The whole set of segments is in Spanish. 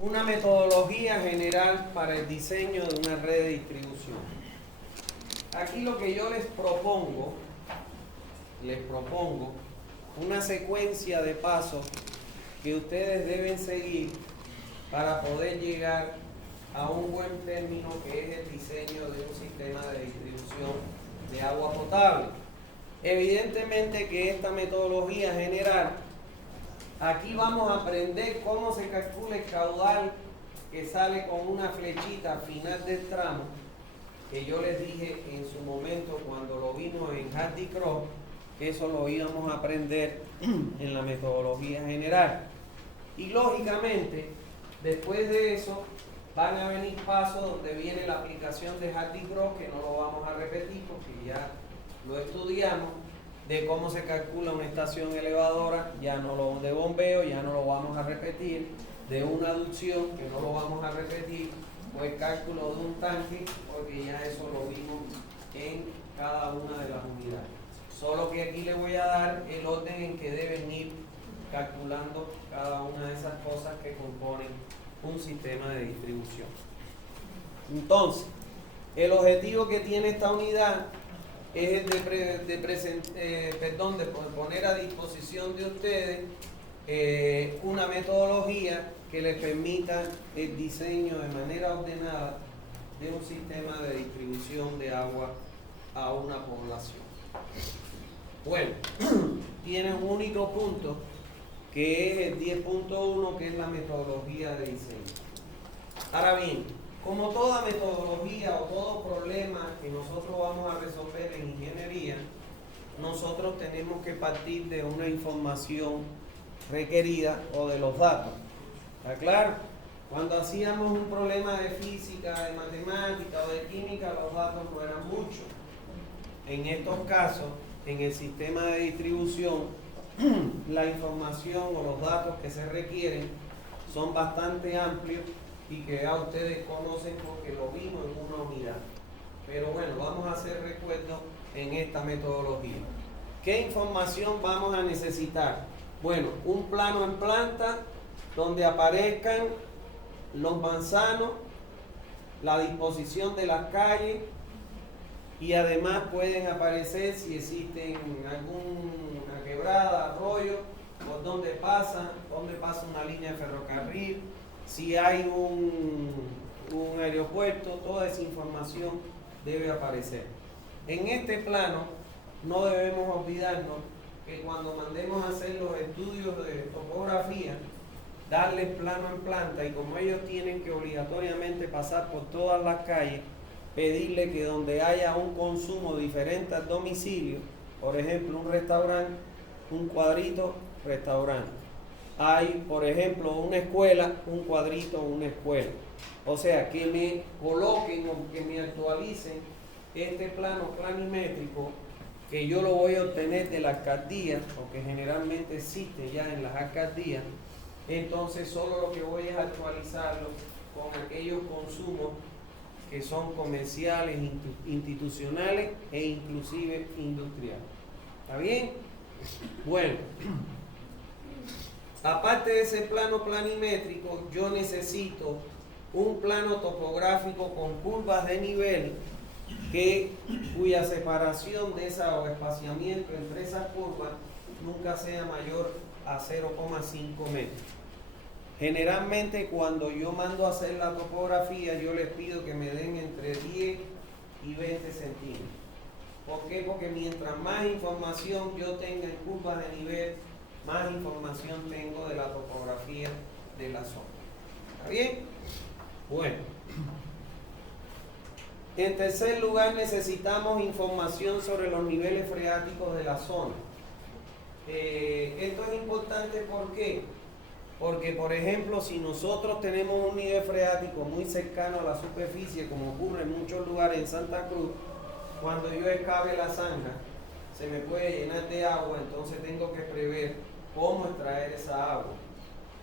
Una metodología general para el diseño de una red de distribución. Aquí lo que yo les propongo una secuencia de pasos que ustedes deben seguir para poder llegar a un buen término, que es el diseño de un sistema de distribución de agua potable. Evidentemente que esta metodología general, aquí vamos a aprender cómo se calcula el caudal que sale con una flechita al final del tramo, que yo les dije en su momento cuando lo vimos en Hardy Cross, que eso lo íbamos a aprender en la metodología general. Y lógicamente, después de eso, van a venir pasos donde viene la aplicación de Hardy Cross, que no lo vamos a repetir porque ya lo estudiamos, de cómo se calcula una estación elevadora, ya no lo de bombeo, ya no lo vamos a repetir, de una aducción, que no lo vamos a repetir, o el cálculo de un tanque, porque ya eso lo vimos en cada una de las unidades. Solo que aquí les voy a dar el orden en que deben ir calculando cada una de esas cosas que componen un sistema de distribución. Entonces, el objetivo que tiene esta unidad es el de poner a disposición de ustedes una metodología que les permita el diseño de manera ordenada de un sistema de distribución de agua a una población. Bueno, tiene un único punto, que es el 10.1, que es la metodología de diseño. Ahora bien, como toda metodología o todo problema que nosotros vamos a resolver en ingeniería, nosotros tenemos que partir de una información requerida o de los datos. ¿Está claro? Cuando hacíamos un problema de física, de matemática o de química, los datos no eran muchos. En estos casos, en el sistema de distribución, la información o los datos que se requieren son bastante amplios y que ya ustedes conocen porque lo vimos en una unidad. Pero bueno, vamos a hacer recuerdo en esta metodología. ¿Qué información vamos a necesitar? Bueno, un plano en planta donde aparezcan los manzanos, la disposición de las calles, y además pueden aparecer si existen alguna quebrada, arroyo, por donde pasa una línea de ferrocarril, si hay un aeropuerto, toda esa información debe aparecer. En este plano no debemos olvidarnos que cuando mandemos a hacer los estudios de topografía, darles plano en planta, y como ellos tienen que obligatoriamente pasar por todas las calles, pedirle que donde haya un consumo diferente al domicilio, por ejemplo un restaurante, un cuadrito, restaurante. Hay, por ejemplo, una escuela, un cuadrito, una escuela. O sea, que me coloquen o que me actualicen este plano planimétrico, que yo lo voy a obtener de la alcaldía, porque generalmente existe ya en las alcaldías. Entonces solo lo que voy es actualizarlo con aquellos consumos que son comerciales, institucionales e inclusive industriales. ¿Está bien? Bueno, aparte de ese plano planimétrico, yo necesito un plano topográfico con curvas de nivel cuya separación de esa o espaciamiento entre esas curvas nunca sea mayor a 0,5 metros. Generalmente cuando yo mando a hacer la topografía, yo les pido que me den entre 10 y 20 centímetros. ¿Por qué? Porque mientras más información yo tenga en curvas de nivel, más información tengo de la topografía de la zona. ¿Está bien? Bueno. En tercer lugar, necesitamos información sobre los niveles freáticos de la zona. Esto es importante, ¿por qué? Porque, por ejemplo, si nosotros tenemos un nivel freático muy cercano a la superficie, como ocurre en muchos lugares en Santa Cruz, cuando yo excave la zanja, se me puede llenar de agua, entonces tengo que prever cómo extraer esa agua.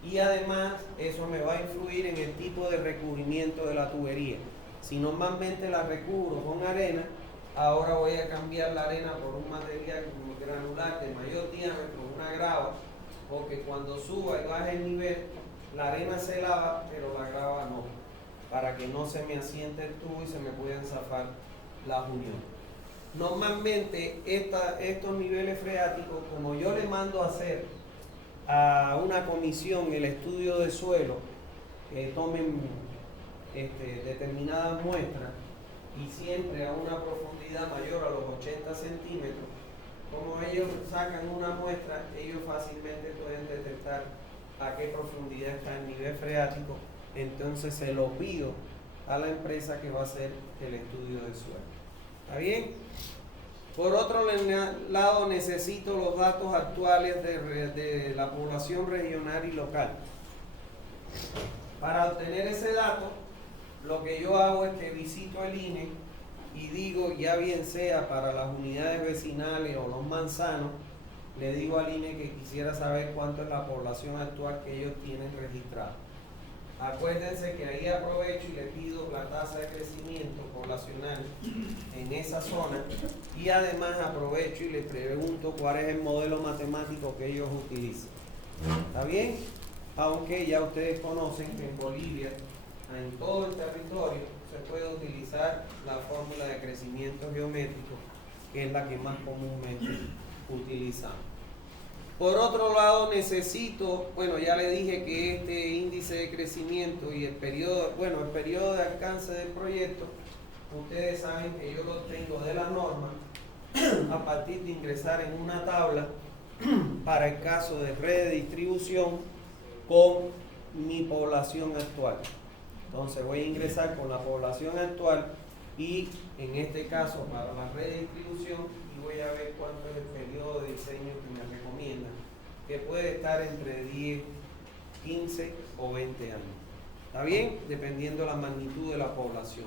Y además, eso me va a influir en el tipo de recubrimiento de la tubería. Si normalmente la recubro con arena, ahora voy a cambiar la arena por un material granular de mayor diámetro, una grava, porque cuando suba y baje el nivel, la arena se lava, pero la grava no, para que no se me asiente el tubo y se me puedan zafar las uniones. Normalmente estos niveles freáticos, como yo le mando a hacer a una comisión el estudio de suelo, que tomen determinadas muestras y siempre a una profundidad mayor a los 80 centímetros, como ellos sacan una muestra, ellos fácilmente pueden detectar a qué profundidad está el nivel freático, entonces se lo pido a la empresa que va a hacer el estudio de suelo. ¿Está bien? Por otro lado, necesito los datos actuales de la población regional y local. Para obtener ese dato, lo que yo hago es que visito el INE y digo, ya bien sea para las unidades vecinales o los manzanos, le digo al INE que quisiera saber cuánto es la población actual que ellos tienen registrada. Acuérdense que ahí aprovecho y le pido la tasa de crecimiento poblacional en esa zona y además aprovecho y le pregunto cuál es el modelo matemático que ellos utilizan. ¿Está bien? Aunque ya ustedes conocen que en Bolivia, en todo el territorio, se puede utilizar la fórmula de crecimiento geométrico, que es la que más comúnmente utilizamos. Por otro lado, necesito, bueno, ya le dije que este índice de crecimiento y el periodo de alcance del proyecto, ustedes saben que yo lo tengo de la norma a partir de ingresar en una tabla para el caso de red de distribución con mi población actual. Entonces voy a ingresar con la población actual y en este caso para la red de distribución y voy a ver cuánto es el periodo de diseño que me recomiendan, que puede estar entre 10, 15 o 20 años. ¿Está bien? Dependiendo la magnitud de la población.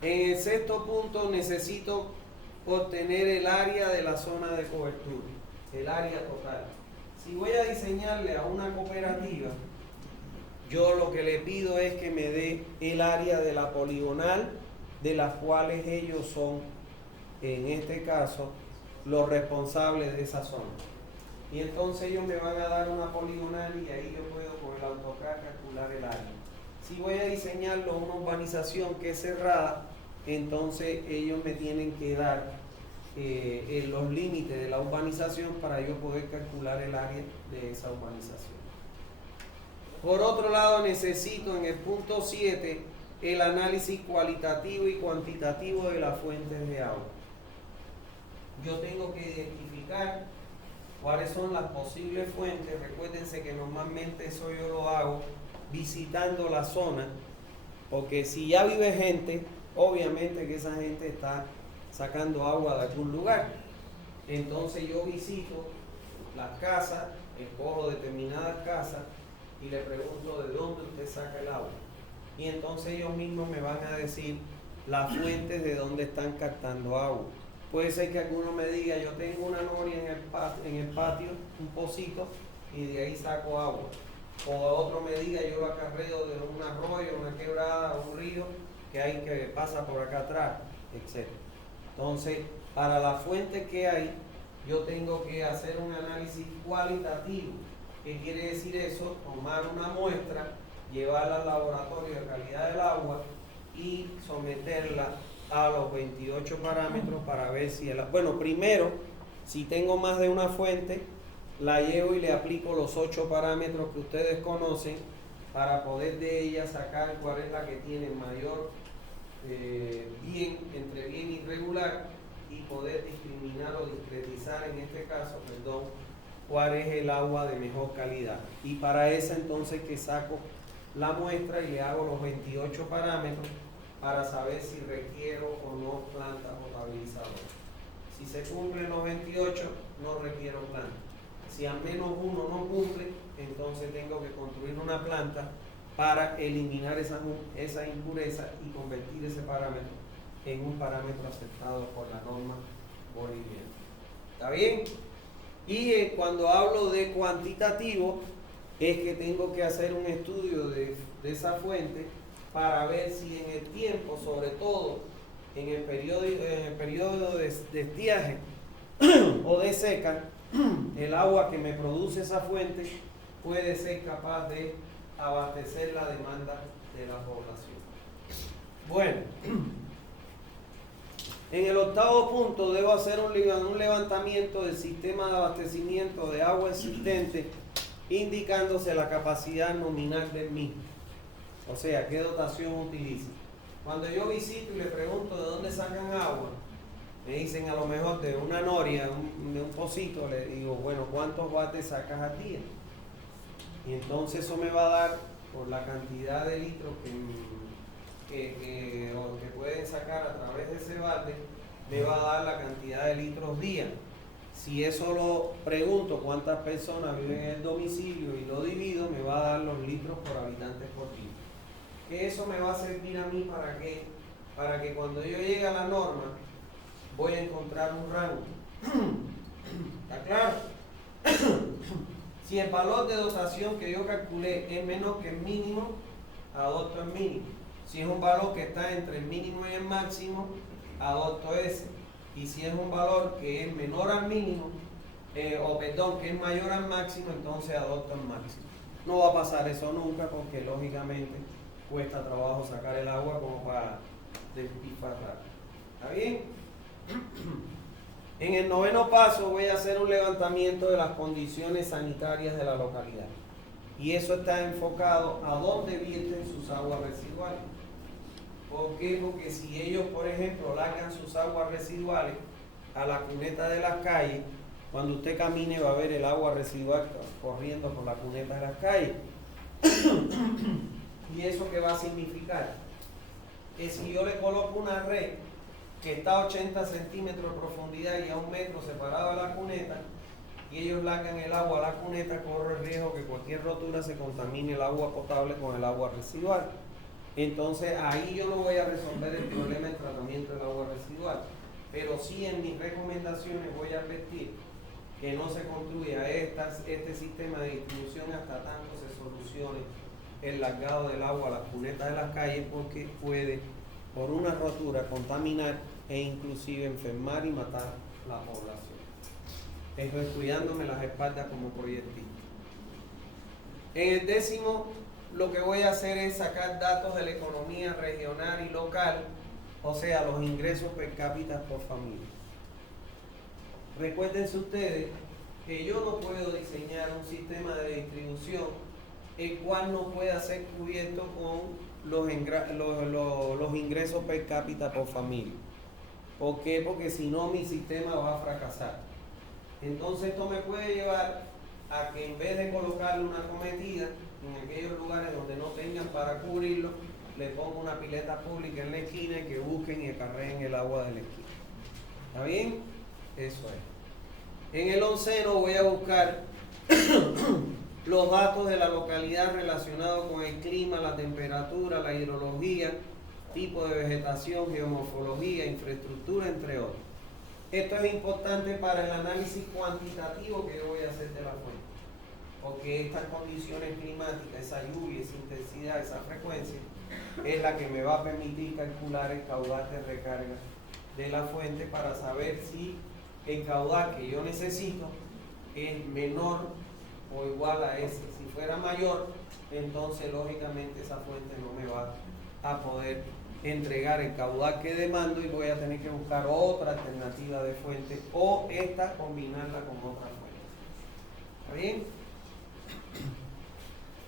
En el sexto punto necesito obtener el área de la zona de cobertura, el área total. Si voy a diseñarle a una cooperativa, yo lo que le pido es que me dé el área de la poligonal, de las cuales ellos son, en este caso, los responsables de esa zona. Y entonces ellos me van a dar una poligonal y ahí yo puedo con el AutoCAD calcular el área. Si voy a diseñarlo una urbanización que es cerrada, entonces ellos me tienen que dar los límites de la urbanización para yo poder calcular el área de esa urbanización. Por otro lado, necesito en el punto 7 el análisis cualitativo y cuantitativo de las fuentes de agua. Yo tengo que identificar cuáles son las posibles fuentes. Recuérdense que normalmente eso yo lo hago visitando la zona, porque si ya vive gente, obviamente que esa gente está sacando agua de algún lugar. Entonces yo visito las casas, escojo determinadas casas y le pregunto de dónde usted saca el agua. Y entonces ellos mismos me van a decir las fuentes de dónde están captando agua. Puede ser que alguno me diga, yo tengo una noria en el patio, un pocito, y de ahí saco agua. O otro me diga, yo lo acarreo de un arroyo, una quebrada, un río que pasa por acá atrás, etc. Entonces, para las fuentes que hay, yo tengo que hacer un análisis cualitativo. ¿Qué quiere decir eso? Tomar una muestra, llevarla al laboratorio de calidad del agua y someterla a los 28 parámetros para ver si primero, si tengo más de una fuente, la llevo y le aplico los 8 parámetros que ustedes conocen para poder de ella sacar cuál es la que tiene mayor bien, entre bien y regular, y poder discriminar o discretizar en este caso, cuál es el agua de mejor calidad. Y para eso entonces que saco la muestra y le hago los 28 parámetros para saber si requiero o no planta potabilizadora. Si se cumplen los 28, no requiero planta. Si al menos uno no cumple, entonces tengo que construir una planta para eliminar esa impureza y convertir ese parámetro en un parámetro aceptado por la norma boliviana. ¿Está bien? Y cuando hablo de cuantitativo, es que tengo que hacer un estudio de esa fuente para ver si en el tiempo, sobre todo en el periodo de estiaje o de seca, el agua que me produce esa fuente puede ser capaz de abastecer la demanda de la población. Bueno, en el octavo punto debo hacer un levantamiento del sistema de abastecimiento de agua existente, indicándose la capacidad nominal del mismo. O sea, qué dotación utiliza. Cuando yo visito y le pregunto de dónde sacan agua, me dicen a lo mejor de una noria, de un pocito, le digo, bueno, ¿cuántos wates sacas al día? Y entonces eso me va a dar, por la cantidad de litros que pueden sacar a través de ese bate, me va a dar la cantidad de litros día. Si eso lo pregunto cuántas personas viven en el domicilio y lo divido, me va a dar los litros por habitantes por día. Que eso me va a servir a mí ¿para qué? Para que cuando yo llegue a la norma, voy a encontrar un rango. ¿Está claro? Si el valor de dotación que yo calculé es menos que el mínimo, adopto el mínimo. Si es un valor que está entre el mínimo y el máximo, adopto ese. Y si es un valor que es menor al mínimo, que es mayor al máximo, entonces adopto el máximo. No va a pasar eso nunca porque lógicamente cuesta trabajo sacar el agua como para despilfarrar. ¿Está bien? En el noveno paso voy a hacer un levantamiento de las condiciones sanitarias de la localidad. Y eso está enfocado a dónde vierten sus aguas residuales. ¿Por qué? Porque si ellos, por ejemplo, largan sus aguas residuales a la cuneta de las calles, cuando usted camine va a ver el agua residual corriendo por la cuneta de las calles. ¿Y eso qué va a significar? Que si yo le coloco una red que está a 80 centímetros de profundidad y a 1 metro separado de la cuneta, y ellos largan el agua a la cuneta, corre el riesgo que cualquier rotura se contamine el agua potable con el agua residual. Entonces ahí yo no voy a resolver el problema del tratamiento del agua residual, pero sí en mis recomendaciones voy a advertir que no se construya este sistema de distribución hasta tanto se solucione el largado del agua a las cunetas de las calles, porque puede, por una rotura, contaminar e inclusive enfermar y matar la población. Estoy cuidándome las espaldas como proyectista. En el décimo, lo que voy a hacer es sacar datos de la economía regional y local, o sea, los ingresos per cápita por familia. Recuérdense ustedes que yo no puedo diseñar un sistema de distribución el cual no pueda ser cubierto con los ingresos per cápita por familia. ¿Por qué? Porque si no mi sistema va a fracasar. Entonces esto me puede llevar a que en vez de colocarle una cometida en aquellos lugares donde no tengan para cubrirlo, le pongo una pileta pública en la esquina y que busquen y acarreen el agua de la esquina. ¿Está bien? Eso es. En el 11 voy a buscar los datos de la localidad relacionados con el clima, la temperatura, la hidrología, tipo de vegetación, geomorfología, infraestructura, entre otros. Esto es importante para el análisis cuantitativo que yo voy a hacer de la fuente, porque estas condiciones climáticas, esa lluvia, esa intensidad, esa frecuencia, es la que me va a permitir calcular el caudal de recarga de la fuente para saber si el caudal que yo necesito es menor o igual a ese. Si fuera mayor, entonces lógicamente esa fuente no me va a poder entregar el caudal que demando y voy a tener que buscar otra alternativa de fuente o esta combinarla con otra fuente. ¿Está bien?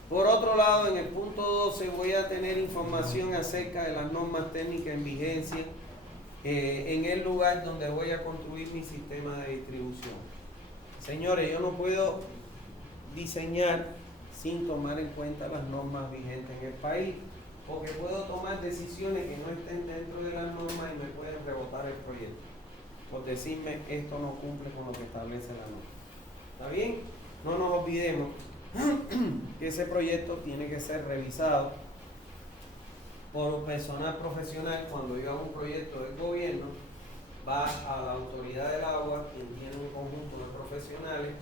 Por otro lado, en el punto 12 voy a tener información acerca de las normas técnicas en vigencia en el lugar donde voy a construir mi sistema de distribución. Señores, yo no puedo diseñar sin tomar en cuenta las normas vigentes en el país, porque puedo tomar decisiones que no estén dentro de las normas y me pueden rebotar el proyecto por decirme esto no cumple con lo que establece la norma. ¿Está bien? No nos olvidemos que ese proyecto tiene que ser revisado por un personal profesional. Cuando yo hago un proyecto del gobierno, va a la autoridad del agua, quien tiene un conjunto de profesionales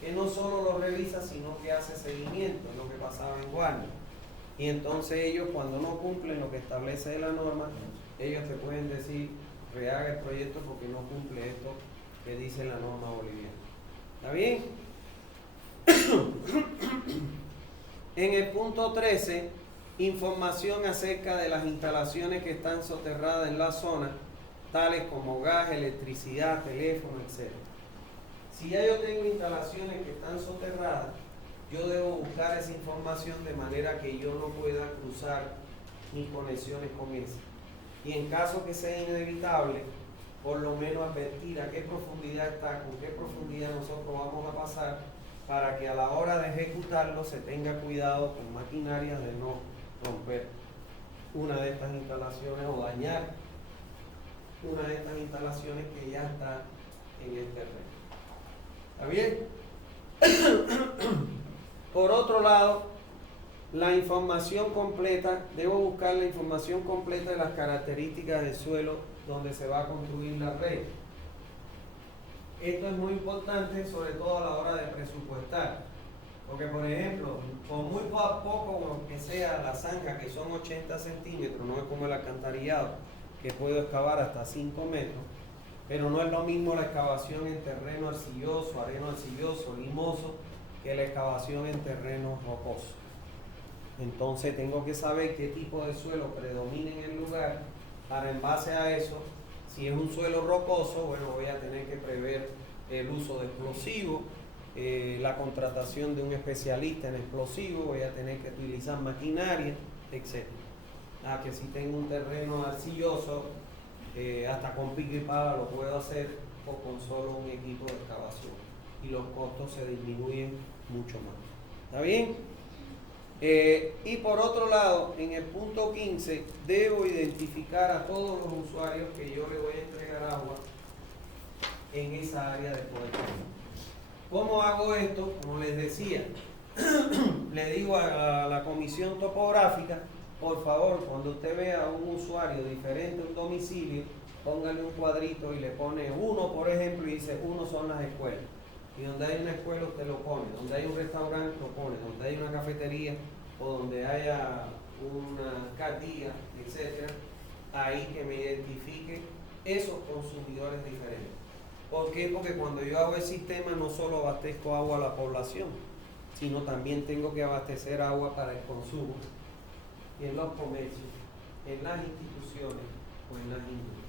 que no solo lo revisa, sino que hace seguimiento, es lo que pasaba en Guardia. Y entonces ellos, cuando no cumplen lo que establece la norma, ellos te pueden decir, rehaga el proyecto porque no cumple esto que dice la norma boliviana. ¿Está bien? En el punto 13, información acerca de las instalaciones que están soterradas en la zona, tales como gas, electricidad, teléfono, etc. Si ya yo tengo instalaciones que están soterradas, yo debo buscar esa información de manera que yo no pueda cruzar mis conexiones con esa. Y en caso que sea inevitable, por lo menos advertir a qué profundidad está, con qué profundidad nosotros vamos a pasar, para que a la hora de ejecutarlo se tenga cuidado con maquinaria de no romper una de estas instalaciones o dañar una de estas instalaciones que ya está en el terreno. ¿Está bien? Por otro lado, la información completa, debo buscar la información completa de las características del suelo donde se va a construir la red. Esto es muy importante, sobre todo a la hora de presupuestar, porque por ejemplo, con muy poco que sea la zanja, que son 80 centímetros, no es como el alcantarillado, que puedo excavar hasta 5 metros, pero no es lo mismo la excavación en terreno arcilloso, areno arcilloso, limoso, que la excavación en terreno rocoso. Entonces tengo que saber qué tipo de suelo predomina en el lugar, para en base a eso, si es un suelo rocoso, bueno, voy a tener que prever el uso de explosivos, la contratación de un especialista en explosivos, voy a tener que utilizar maquinaria, etc. Que si tengo un terreno arcilloso, hasta con pico y pala lo puedo hacer, o con solo un equipo de excavación, y los costos se disminuyen mucho más. ¿Está bien? Y por otro lado, en el punto 15, debo identificar a todos los usuarios que yo le voy a entregar agua en esa área de cobertura. ¿Cómo hago esto? Como les decía, le digo a la comisión topográfica, por favor, cuando usted vea a un usuario diferente a un domicilio, póngale un cuadrito y le pone 1, por ejemplo, y dice 1 son las escuelas. Y donde hay una escuela usted lo pone, donde hay un restaurante lo pone, donde hay una cafetería o donde haya una alcaldía, etcétera, ahí que me identifique esos consumidores diferentes. ¿Por qué? Porque cuando yo hago el sistema no solo abastezco agua a la población, sino también tengo que abastecer agua para el consumo en los comercios, en las instituciones o en las industrias.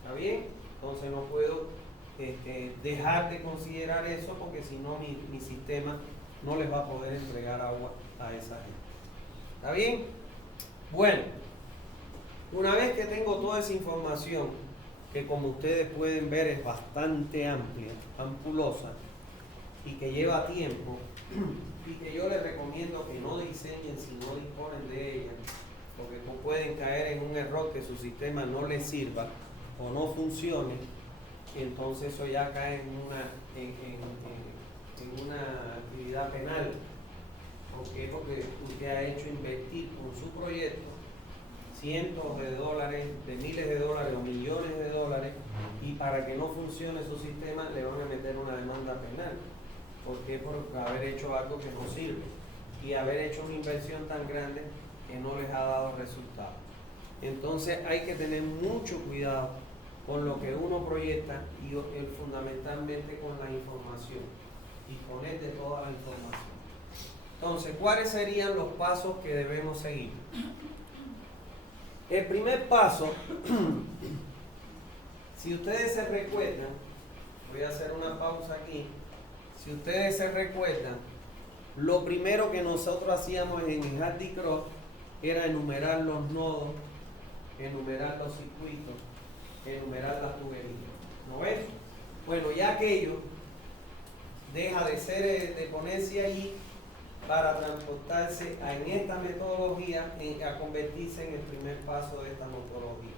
¿Está bien? Entonces no puedo dejar de considerar eso, porque si no mi sistema no les va a poder entregar agua a esa gente. ¿Está bien? Bueno, una vez que tengo toda esa información, que como ustedes pueden ver es bastante amplia, ampulosa, y que lleva tiempo, y que yo les recomiendo que no diseñen si no disponen de ella, porque pueden caer en un error que su sistema no les sirva o no funcione. Entonces eso ya cae en una actividad penal. ¿Por qué? Porque usted ha hecho invertir con su proyecto cientos de dólares, de miles de dólares o millones de dólares, y para que no funcione su sistema le van a meter una demanda penal. ¿Por qué? Por haber hecho algo que no sirve y haber hecho una inversión tan grande que no les ha dado resultados. Entonces hay que tener mucho cuidado con lo que uno proyecta y fundamentalmente con la información, disponer de toda la información. Entonces, ¿cuáles serían los pasos que debemos seguir? El primer paso, si ustedes se recuerdan, voy a hacer una pausa aquí, si ustedes se recuerdan, lo primero que nosotros hacíamos en el Hardy-Cross era enumerar los nodos, enumerar los circuitos, enumerar las tuberías. ¿No ves? Bueno, ya aquello deja de ser, de ponerse allí para transportarse en esta metodología, a convertirse en el primer paso de esta metodología.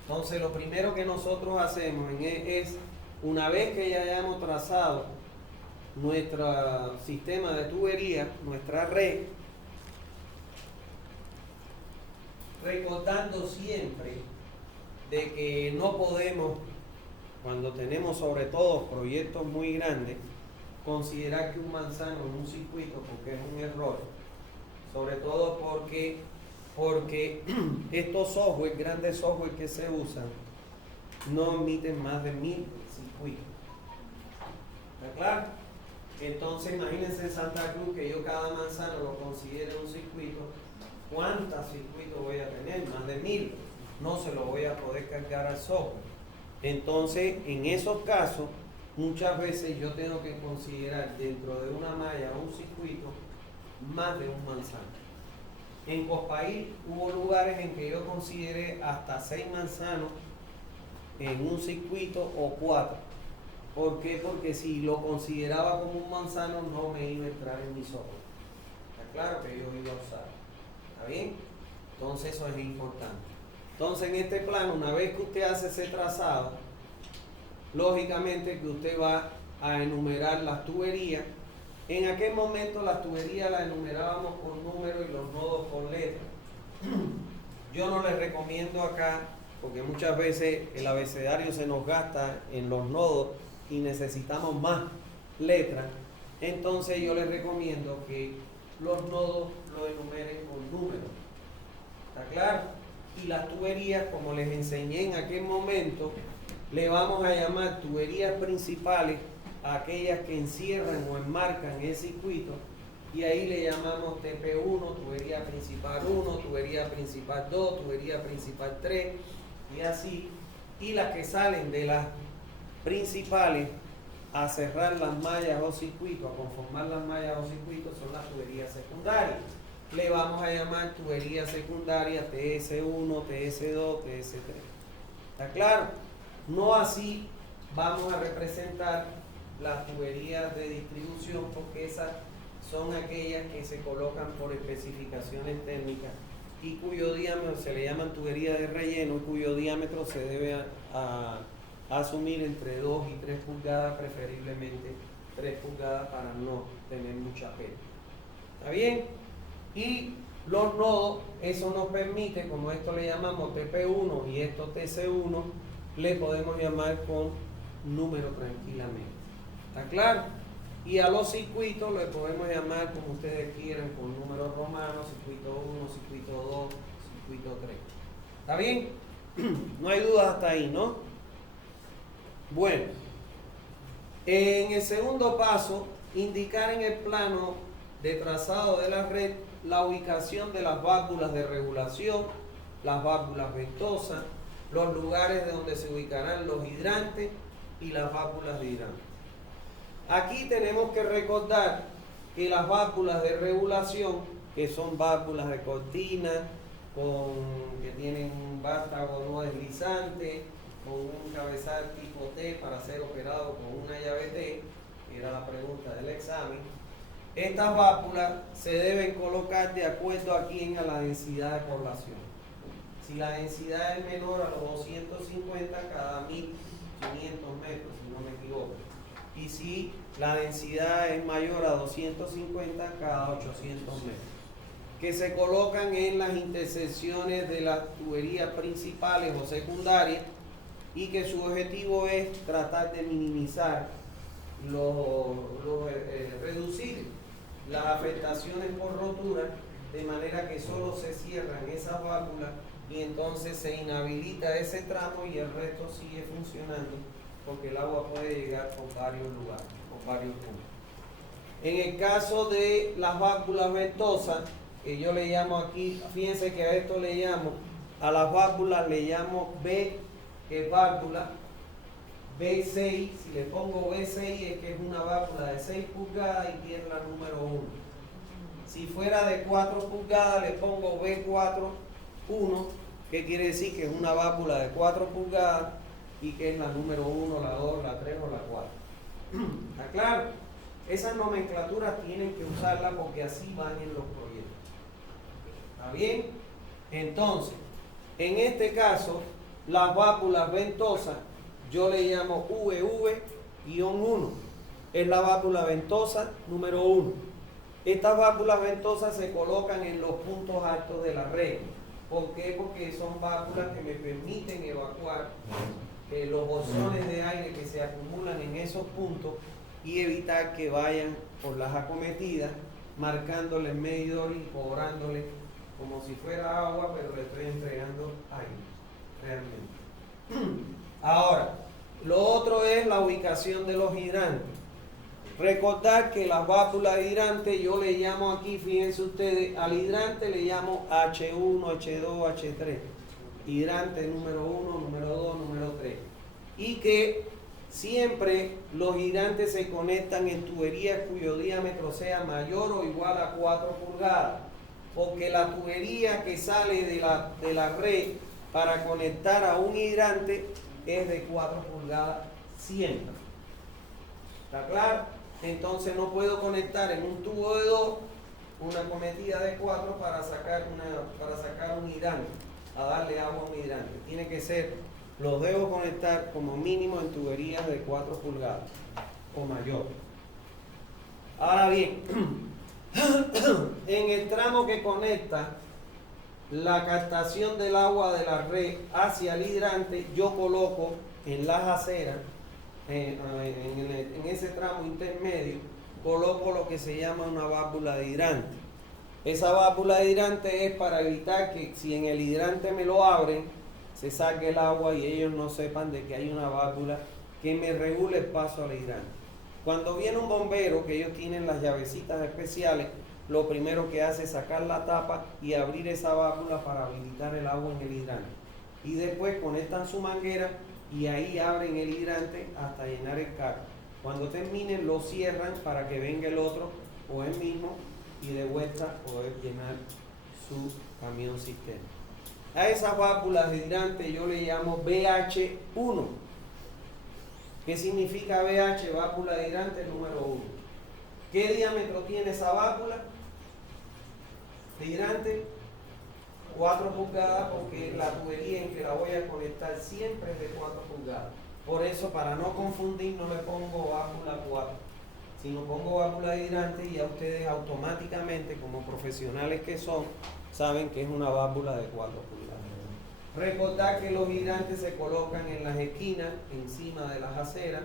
Entonces, lo primero que nosotros hacemos es, una vez que ya hayamos trazado nuestro sistema de tubería, nuestra red, recordando siempre de que no podemos, cuando tenemos sobre todo proyectos muy grandes, considerar que un manzano es un circuito, porque es un error, sobre todo porque estos software, grandes software que se usan, no emiten más de 1000 circuitos. ¿Está claro? Entonces imagínense en Santa Cruz que yo cada manzano lo considere un circuito. ¿Cuántos circuitos voy a tener? Más de 1000. No se lo voy a poder cargar al software. Entonces, en esos casos, muchas veces yo tengo que considerar dentro de una malla o un circuito más de un manzano. En Cospail hubo lugares en que yo consideré hasta 6 manzanos en un circuito o 4. ¿Por qué? Porque si lo consideraba como un manzano no me iba a entrar en mi software. Está claro que yo iba a usar. ¿Está bien? Entonces eso es importante. Entonces en este plano, una vez que usted hace ese trazado, lógicamente que usted va a enumerar las tuberías. En aquel momento las tuberías las enumerábamos con números y los nodos con letras. Yo no les recomiendo acá, porque muchas veces el abecedario se nos gasta en los nodos y necesitamos más letras. Entonces yo les recomiendo que los nodos los enumeren con números. ¿Está claro? Y las tuberías, como les enseñé en aquel momento, le vamos a llamar tuberías principales a aquellas que encierran o enmarcan el circuito, y ahí le llamamos TP1, tubería principal 1, tubería principal 2, tubería principal 3, y así. Y las que salen de las principales a cerrar las mallas o circuitos, a conformar las mallas o circuitos, son las tuberías secundarias. Le vamos a llamar tubería secundaria TS1, TS2, TS3. ¿Está claro? No así vamos a representar las tuberías de distribución, porque esas son aquellas que se colocan por especificaciones técnicas y cuyo diámetro se le llaman tuberías de relleno, y cuyo diámetro se debe a asumir entre 2 y 3 pulgadas, preferiblemente 3 pulgadas para no tener mucha pena. ¿Está bien? Y los nodos, eso nos permite, como esto le llamamos TP1 y esto TC1, le podemos llamar con número tranquilamente. ¿Está claro? Y a los circuitos le podemos llamar como ustedes quieran, con números romanos, circuito 1, circuito 2, circuito 3. ¿Está bien? No hay dudas hasta ahí, ¿no? Bueno, en el segundo paso, indicar en el plano de trazado de la red la ubicación de las válvulas de regulación, las válvulas ventosas, los lugares de donde se ubicarán los hidrantes y las válvulas de hidrantes. Aquí tenemos que recordar que las válvulas de regulación, que son válvulas de cortina, que tienen un vástago no deslizante, con un cabezal tipo T para ser operado con una llave T, que era la pregunta del examen. Estas válvulas se deben colocar de acuerdo aquí a la densidad de población. Si la densidad es menor a los 250 cada 1500 metros, si no me equivoco, y si la densidad es mayor a 250 cada 800 metros, que se colocan en las intersecciones de las tuberías principales o secundarias, y que su objetivo es tratar de minimizar, reducir las afectaciones por rotura, de manera que solo se cierran esas válvulas y entonces se inhabilita ese tramo y el resto sigue funcionando, porque el agua puede llegar por varios lugares, por varios puntos. En el caso de las válvulas ventosas, que yo le llamo aquí, fíjense que a esto le llamo, a las válvulas le llamo B, que es válvula, B6, si le pongo B6 es que es una válvula de 6 pulgadas y tiene la número 1. Si fuera de 4 pulgadas le pongo B4, 1, que quiere decir que es una válvula de 4 pulgadas y que es la número 1, la 2, la 3 o la 4. ¿Está claro? Esas nomenclaturas tienen que usarlas porque así van en los proyectos. ¿Está bien? Entonces, en este caso, las válvulas ventosas, yo le llamo VV-1. Es la válvula ventosa número 1. Estas válvulas ventosas se colocan en los puntos altos de la red. ¿Por qué? Porque son válvulas que me permiten evacuar los bolsones de aire que se acumulan en esos puntos y evitar que vayan por las acometidas, marcándole el medidor y cobrándole como si fuera agua, pero le estoy entregando aire, realmente. Ahora, lo otro es la ubicación de los hidrantes. Recordar que las válvulas hidrantes, yo le llamo aquí, fíjense ustedes, al hidrante le llamo H1, H2, H3. Hidrante número 1, número 2, número 3. Y que siempre los hidrantes se conectan en tuberías cuyo diámetro sea mayor o igual a 4 pulgadas. Porque la tubería que sale de la red para conectar a un hidrante es de 4 pulgadas siempre. ¿Está claro? Entonces no puedo conectar en un tubo de 2 una cometida de 4 para sacar un hidrante, a darle agua a un hidrante. Tiene que ser, los debo conectar como mínimo en tuberías de 4 pulgadas o mayor. Ahora bien, en el tramo que conecta la captación del agua de la red hacia el hidrante, yo coloco en las aceras, en ese tramo intermedio, coloco lo que se llama una válvula de hidrante. Esa válvula de hidrante es para evitar que si en el hidrante me lo abren, se saque el agua y ellos no sepan de que hay una válvula que me regule el paso al hidrante. Cuando viene un bombero, que ellos tienen las llavecitas especiales, lo primero que hace es sacar la tapa y abrir esa válvula para habilitar el agua en el hidrante. Y después conectan su manguera y ahí abren el hidrante hasta llenar el carro. Cuando terminen lo cierran para que venga el otro o el mismo y de vuelta poder llenar su camión cisterna. A esas válvulas de hidrante yo le llamo BH1. ¿Qué significa BH? Válvula de hidrante número 1. ¿Qué diámetro tiene esa válvula de hidrante? 4 pulgadas, porque la tubería en que la voy a conectar siempre es de 4 pulgadas. Por eso, para no confundir, no le pongo válvula 4, sino pongo válvula de hidrante y ya ustedes automáticamente, como profesionales que son, saben que es una válvula de 4 pulgadas. Recordar que los hidrantes se colocan en las esquinas, encima de las aceras,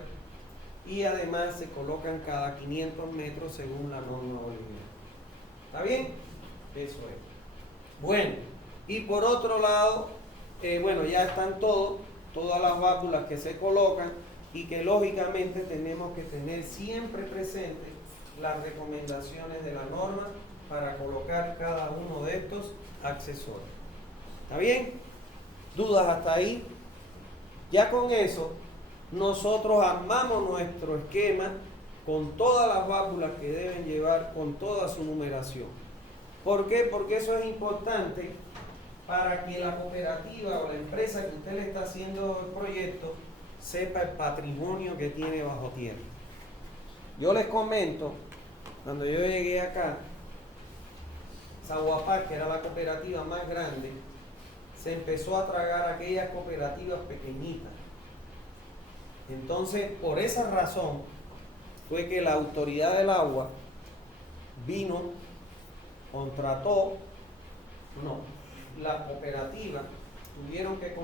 y además se colocan cada 500 metros según la norma boliviana. ¿Está bien? Eso es. Bueno, y por otro lado, ya están todas las válvulas que se colocan y que lógicamente tenemos que tener siempre presente las recomendaciones de la norma para colocar cada uno de estos accesorios. ¿Está bien? ¿Dudas hasta ahí? Ya con eso, nosotros armamos nuestro esquema con todas las válvulas que deben llevar, con toda su numeración. ¿Por qué? Porque eso es importante para que la cooperativa o la empresa que usted le está haciendo el proyecto sepa el patrimonio que tiene bajo tierra. Yo les comento, cuando yo llegué acá, Zaguapar, que era la cooperativa más grande, se empezó a tragar aquellas cooperativas pequeñitas. Entonces, por esa razón, fue que la autoridad del agua vino, la cooperativa tuvieron que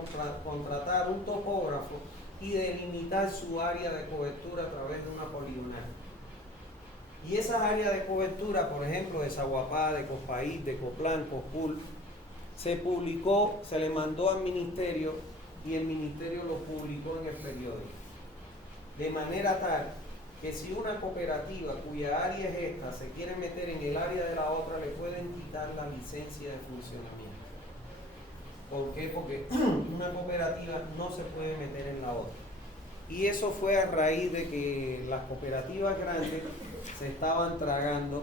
contratar un topógrafo y delimitar su área de cobertura a través de una poligonal. Y esas áreas de cobertura, por ejemplo, de Zaguapá, de Copaí, de Coplán, Copul, se publicó, se le mandó al ministerio y el ministerio lo publicó en el periódico. De manera tal que si una cooperativa cuya área es esta se quiere meter en el área de la otra, le pueden quitar la licencia de funcionamiento. ¿Por qué? Porque una cooperativa no se puede meter en la otra. Y eso fue a raíz de que las cooperativas grandes se estaban tragando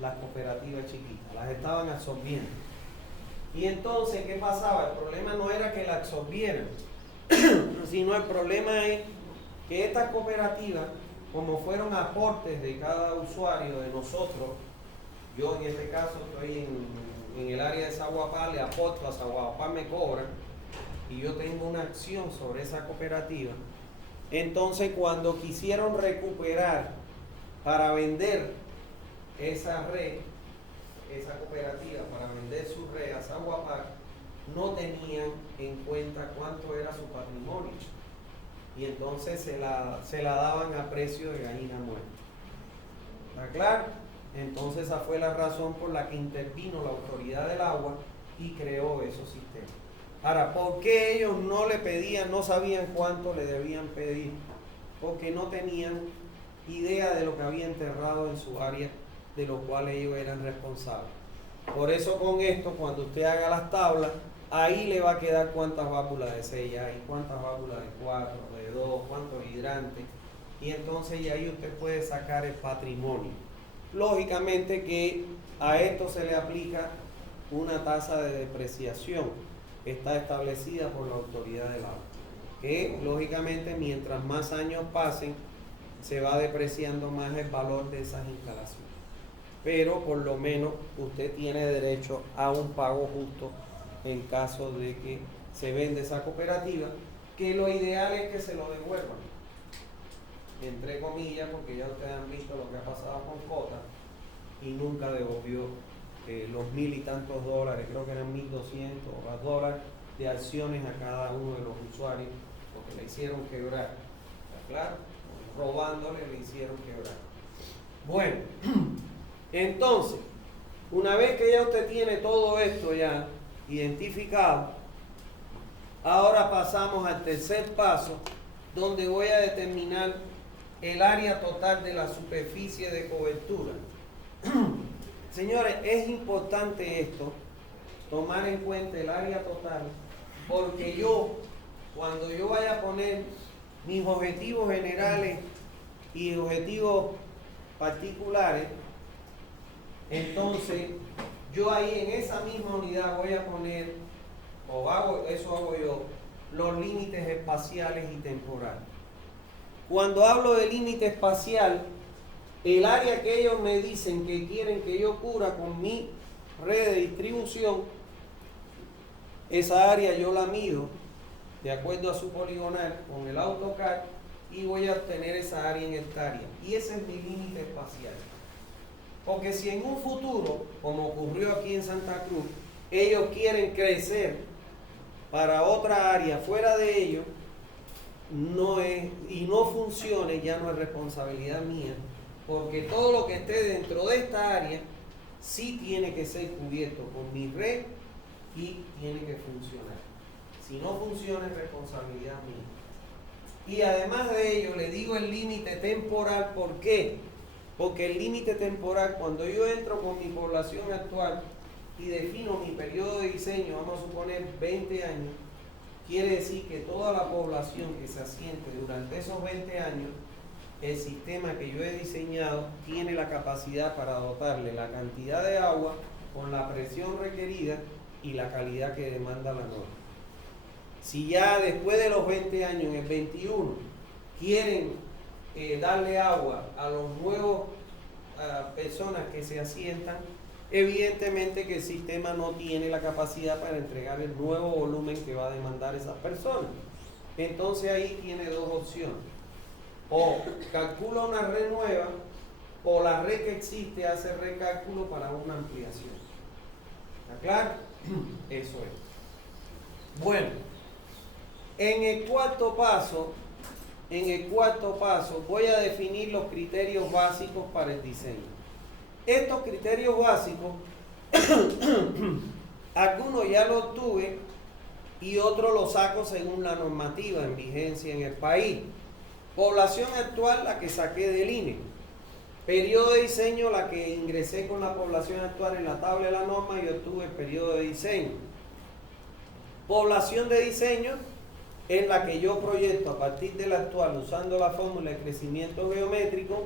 las cooperativas chiquitas, las estaban absorbiendo. Y entonces, ¿qué pasaba? El problema no era que la absorbieran, sino el problema es que estas cooperativas, como fueron aportes de cada usuario de nosotros, yo en este caso estoy en el área de Zaguapá, le aporto a Zaguapá, me cobran, y yo tengo una acción sobre esa cooperativa. Entonces, cuando quisieron recuperar para vender esa red, esa cooperativa, para vender su red a Zaguapá, no tenían en cuenta cuánto era su patrimonio. Y entonces se la daban a precio de gallina muerta. ¿Está claro? Entonces esa fue la razón por la que intervino la autoridad del agua y creó esos sistemas. Ahora, ¿por qué ellos no le pedían, no sabían cuánto le debían pedir? Porque no tenían idea de lo que había enterrado en su área, de lo cual ellos eran responsables. Por eso con esto, cuando usted haga las tablas, ahí le va a quedar cuántas válvulas de 6 hay, cuántas válvulas de 4, de 2, cuántos hidrantes, y entonces y ahí usted puede sacar el patrimonio. Lógicamente que a esto se le aplica una tasa de depreciación que está establecida por la autoridad del agua, que lógicamente mientras más años pasen se va depreciando más el valor de esas instalaciones, pero por lo menos usted tiene derecho a un pago justo en caso de que se venda esa cooperativa, que lo ideal es que se lo devuelvan, entre comillas, porque ya ustedes han visto lo que ha pasado con Cota y nunca devolvió los 1000 y tantos dólares, creo que eran 1200 dólares de acciones a cada uno de los usuarios, porque le hicieron quebrar. ¿Está claro? Robándole le hicieron quebrar. Bueno, entonces, una vez que ya usted tiene todo esto ya identificado, ahora pasamos al tercer paso, donde voy a determinar el área total de la superficie de cobertura. Señores, es importante esto, tomar en cuenta el área total, porque cuando yo vaya a poner mis objetivos generales y objetivos particulares, entonces yo ahí en esa misma unidad voy a poner, eso hago yo, los límites espaciales y temporales. Cuando hablo de límite espacial, el área que ellos me dicen que quieren que yo cubra con mi red de distribución, esa área yo la mido de acuerdo a su poligonal con el AutoCAD y voy a obtener esa área en hectáreas. Y ese es mi límite espacial. Porque si en un futuro, como ocurrió aquí en Santa Cruz, ellos quieren crecer para otra área fuera de ellos, y no funcione, ya no es responsabilidad mía, porque todo lo que esté dentro de esta área sí tiene que ser cubierto con mi red y tiene que funcionar. Si no funciona, es responsabilidad mía. Y además de ello, le digo el límite temporal. ¿Por qué? Porque el límite temporal, cuando yo entro con mi población actual y defino mi periodo de diseño, vamos a suponer 20 años, quiere decir que toda la población que se asiente durante esos 20 años, el sistema que yo he diseñado tiene la capacidad para dotarle la cantidad de agua con la presión requerida y la calidad que demanda la norma. Si ya después de los 20 años, en el 21, quieren darle agua a los nuevos personas que se asientan, evidentemente que el sistema no tiene la capacidad para entregar el nuevo volumen que va a demandar esas personas. Entonces ahí tiene dos opciones: o calcula una red nueva, o la red que existe hace recálculo para una ampliación. ¿Está claro? Eso es. Bueno, en el cuarto paso voy a definir los criterios básicos para el diseño. Estos criterios básicos, algunos ya los tuve y otros los saco según la normativa en vigencia en el país. Población actual, la que saqué del INE. Periodo de diseño, la que ingresé con la población actual en la tabla de la norma y obtuve el periodo de diseño. Población de diseño es la que yo proyecto a partir de la actual usando la fórmula de crecimiento geométrico,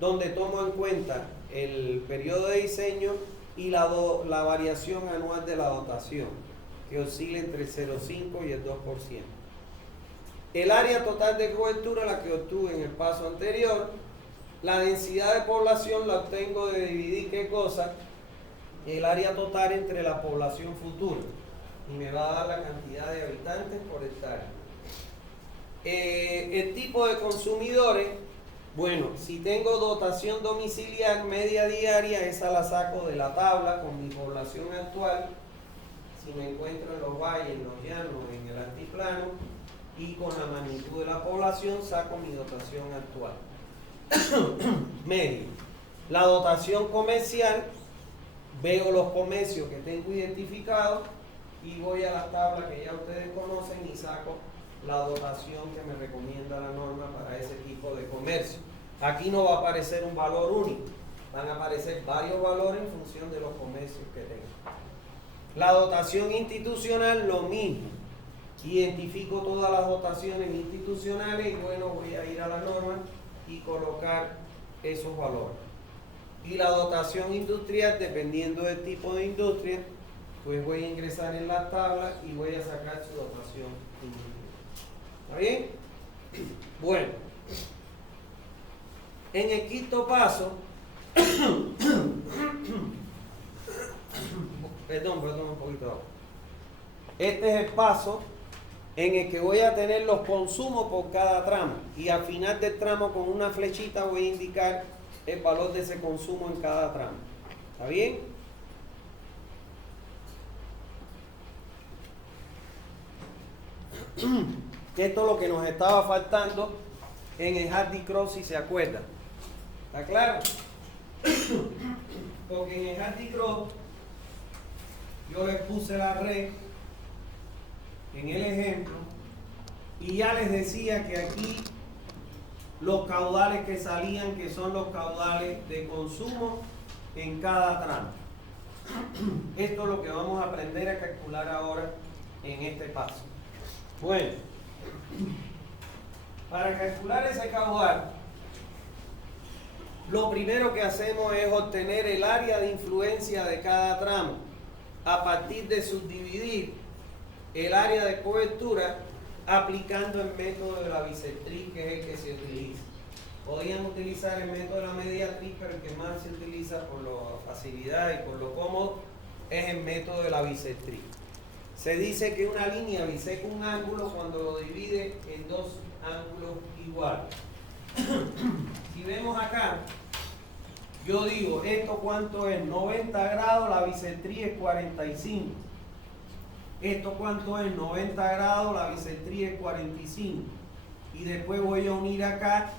donde tomo en cuenta el periodo de diseño y la variación anual de la dotación, que oscila entre el 0,5 y el 2%. El área total de cobertura, la que obtuve en el paso anterior. La densidad de población la obtengo de dividir, ¿qué cosa? El área total entre la población futura. Y me va a dar la cantidad de habitantes por hectárea. El tipo de consumidores, bueno, si tengo dotación domiciliar media diaria, esa la saco de la tabla con mi población actual. Si me encuentro en los valles, en los llanos, en el altiplano, y con la magnitud de la población saco mi dotación actual. Medio. La dotación comercial, veo los comercios que tengo identificados y voy a la tabla que ya ustedes conocen y saco la dotación que me recomienda la norma para ese tipo de comercio. Aquí no va a aparecer un valor único, van a aparecer varios valores en función de los comercios que tengan. La dotación institucional, lo mismo. Identifico todas las dotaciones institucionales y bueno, voy a ir a la norma y colocar esos valores. Y la dotación industrial, dependiendo del tipo de industria, pues voy a ingresar en la tabla y voy a sacar su dotación industrial. ¿Está bien? Bueno, en el quinto paso, perdón, un poquito de agua. Este es el paso en el que voy a tener los consumos por cada tramo y al final del tramo con una flechita voy a indicar el valor de ese consumo en cada tramo. ¿Está bien? Esto es lo que nos estaba faltando en el Hardy Cross, si se acuerdan. ¿Está claro? Porque en el Hardy Cross yo les puse la red en el ejemplo y ya les decía que aquí los caudales que salían, que son los caudales de consumo en cada tramo. Esto es lo que vamos a aprender a calcular ahora en este paso. Bueno, para calcular ese caudal, lo primero que hacemos es obtener el área de influencia de cada tramo a partir de subdividir el área de cobertura aplicando el método de la bisectriz, que es el que se utiliza. Podrían utilizar el método de la mediatriz, pero el que más se utiliza por la facilidad y por lo cómodo es el método de la bisectriz. Se dice que una línea biseca un ángulo cuando lo divide en dos ángulos iguales. Si vemos acá, yo digo, ¿esto cuánto es? 90 grados, la bisectriz es 45. ¿Esto cuánto es? 90 grados, la bisectriz es 45. Y después voy a unir acá,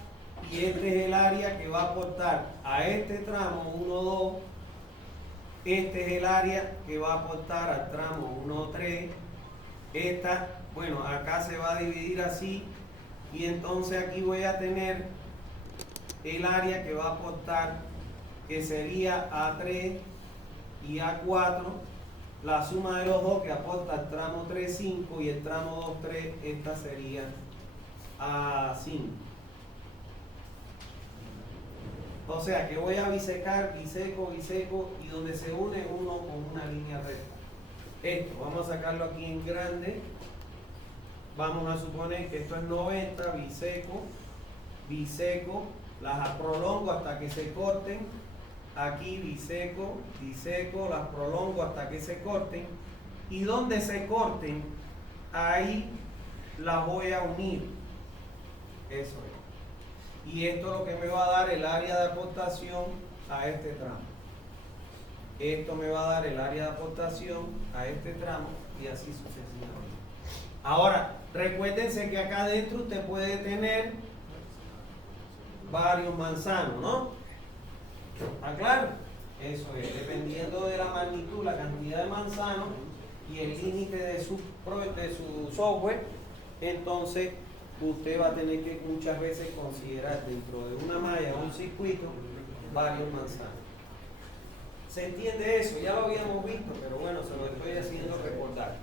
y este es el área que va a aportar a este tramo 1, 2. Este es el área que va a aportar al tramo 1, 3. Esta, bueno, acá se va a dividir así. Y entonces aquí voy a tener el área que va a aportar, que sería A3 y A4. La suma de los dos que aporta el tramo 3, 5 y el tramo 2, 3, esta sería A5. O sea que voy a bisecar, biseco, biseco y donde se une uno con una línea recta. Esto, vamos a sacarlo aquí en grande. Vamos a suponer que esto es 90, biseco, biseco, las prolongo hasta que se corten. Aquí biseco, biseco, las prolongo hasta que se corten. Y donde se corten, ahí las voy a unir. Eso es. Y esto es lo que me va a dar el área de aportación a este tramo. Esto me va a dar el área de aportación a este tramo y así sucesivamente. Ahora, recuérdense que acá adentro usted puede tener varios manzanos, ¿no? ¿Está claro? Eso es, dependiendo de la magnitud, la cantidad de manzanos y el límite de su software, entonces usted va a tener que muchas veces considerar dentro de una malla o un circuito varios manzanos. ¿Se entiende eso? Ya lo habíamos visto, pero bueno, se lo estoy haciendo recordar.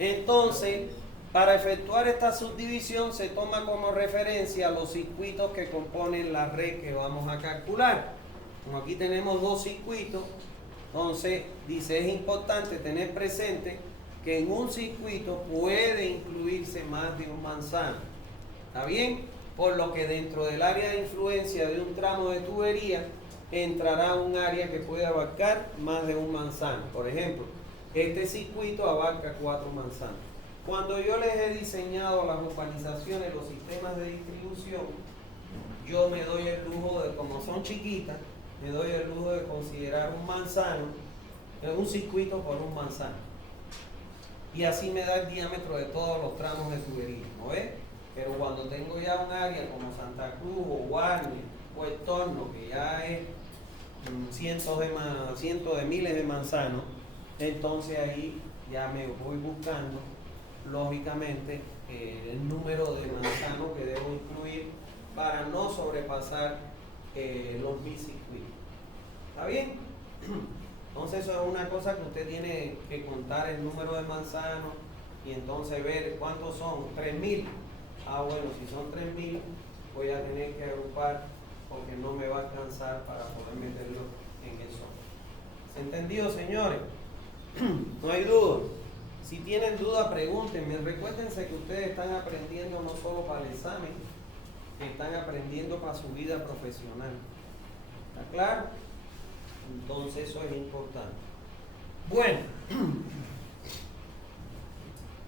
Entonces, para efectuar esta subdivisión se toma como referencia los circuitos que componen la red que vamos a calcular. Como aquí tenemos dos circuitos, entonces dice, es importante tener presente que en un circuito puede incluirse más de un manzano. ¿Está bien? Por lo que dentro del área de influencia de un tramo de tubería entrará un área que puede abarcar más de un manzano. Por ejemplo, este circuito abarca 4 manzanos. Cuando yo les he diseñado las urbanizaciones, los sistemas de distribución, yo me doy el lujo de, como son chiquitas, me doy el lujo de considerar un manzano, un circuito por un manzano. Y así me da el diámetro de todos los tramos de tubería, ¿no ves? Pero cuando tengo ya un área como Santa Cruz o Guardia o el Torno, que ya es cientos de miles de manzanos, entonces ahí ya me voy buscando lógicamente el número de manzanos que debo incluir para no sobrepasar los 1000 circuitos. ¿Está bien? Entonces eso es una cosa que usted tiene que contar el número de manzanos y entonces ver cuántos son, 3000. Ah, bueno, si son 3000, voy a tener que agrupar porque no me va a alcanzar para poder meterlo en el sol. ¿Se entendido, señores? No hay duda. Si tienen duda, pregúntenme. Recuérdense que ustedes están aprendiendo no solo para el examen, están aprendiendo para su vida profesional. ¿Está claro? Entonces eso es importante. Bueno,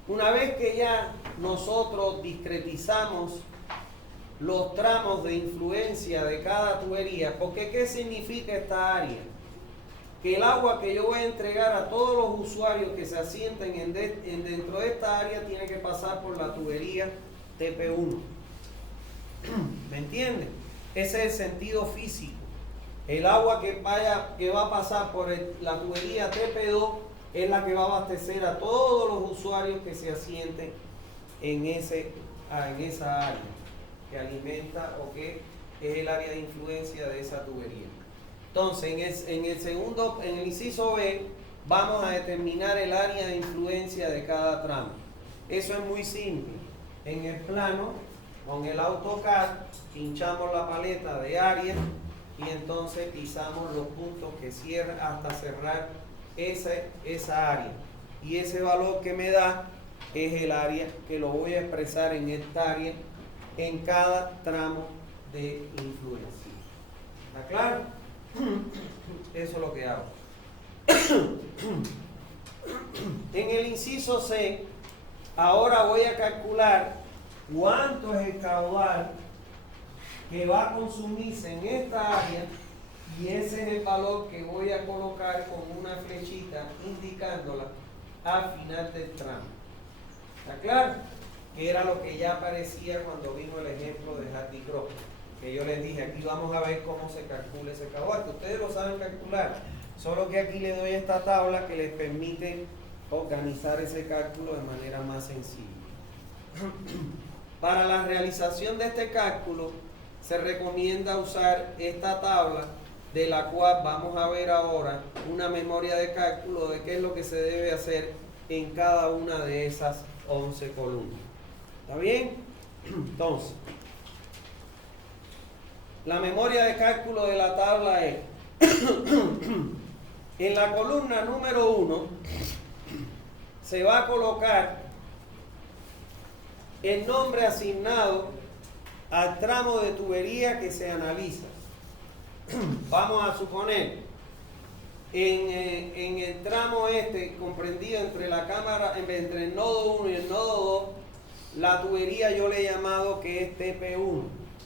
una vez que ya nosotros discretizamos los tramos de influencia de cada tubería, porque ¿qué significa esta área? Que el agua que yo voy a entregar a todos los usuarios que se asienten dentro de esta área tiene que pasar por la tubería TP1. ¿Me entienden? Ese es el sentido físico. El agua que va a pasar por la tubería TP2 es la que va a abastecer a todos los usuarios que se asienten en esa área que alimenta o que es el área de influencia de esa tubería. Entonces, en el inciso B, vamos a determinar el área de influencia de cada tramo. Eso es muy simple. En el plano, con el AutoCAD, pinchamos la paleta de área y entonces pisamos los puntos que cierran hasta cerrar esa área. Y ese valor que me da es el área que lo voy a expresar en esta área en cada tramo de influencia. ¿Está claro? Eso es lo que hago. En el inciso C, ahora voy a calcular cuánto es el caudal que va a consumirse en esta área y ese es el valor que voy a colocar con una flechita indicándola al final del tramo. ¿Está claro? Que era lo que ya aparecía cuando vino el ejemplo de Hardy Cross, que yo les dije, aquí vamos a ver cómo se calcula ese caudal, que ustedes lo saben calcular, solo que aquí les doy esta tabla que les permite organizar ese cálculo de manera más sencilla. Para la realización de este cálculo se recomienda usar esta tabla, de la cual vamos a ver ahora una memoria de cálculo de qué es lo que se debe hacer en cada una de esas 11 columnas. ¿Está bien? Entonces, la memoria de cálculo de la tabla es en la columna número 1 se va a colocar el nombre asignado al tramo de tubería que se analiza. Vamos a suponer en el tramo comprendido entre la cámara, entre el nodo 1 y el nodo 2, la tubería yo le he llamado que es TP1,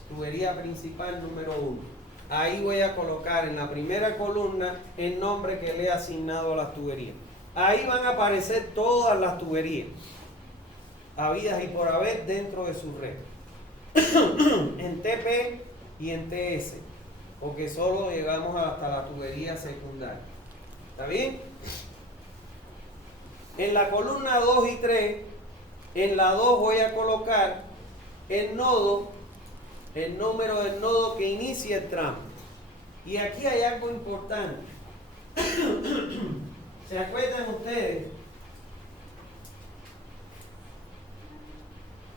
tubería principal número 1. Ahí voy a colocar en la primera columna el nombre que le he asignado a las tuberías. Ahí van a aparecer todas las tuberías habidas y por haber dentro de su red. En TP y en TS, porque solo llegamos hasta la tubería secundaria. ¿Está bien? En la columna 2 y 3, en la 2 voy a colocar el nodo, el número del nodo que inicia el tramo. Y aquí hay algo importante. ¿Se acuerdan ustedes?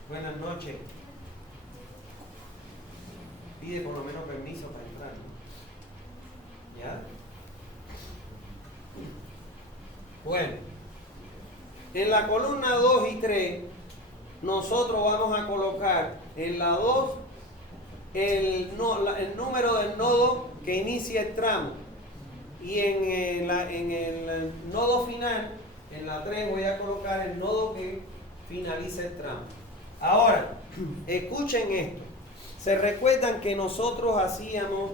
Buenas noches. Pide por lo menos permiso para entrar, ¿no? ¿Ya? Bueno, en la columna 2 y 3, nosotros vamos a colocar en la 2 el número del nodo que inicia el tramo. Y en el nodo final, en la 3, voy a colocar el nodo que finaliza el tramo. Ahora, escuchen esto. Se recuerdan que nosotros hacíamos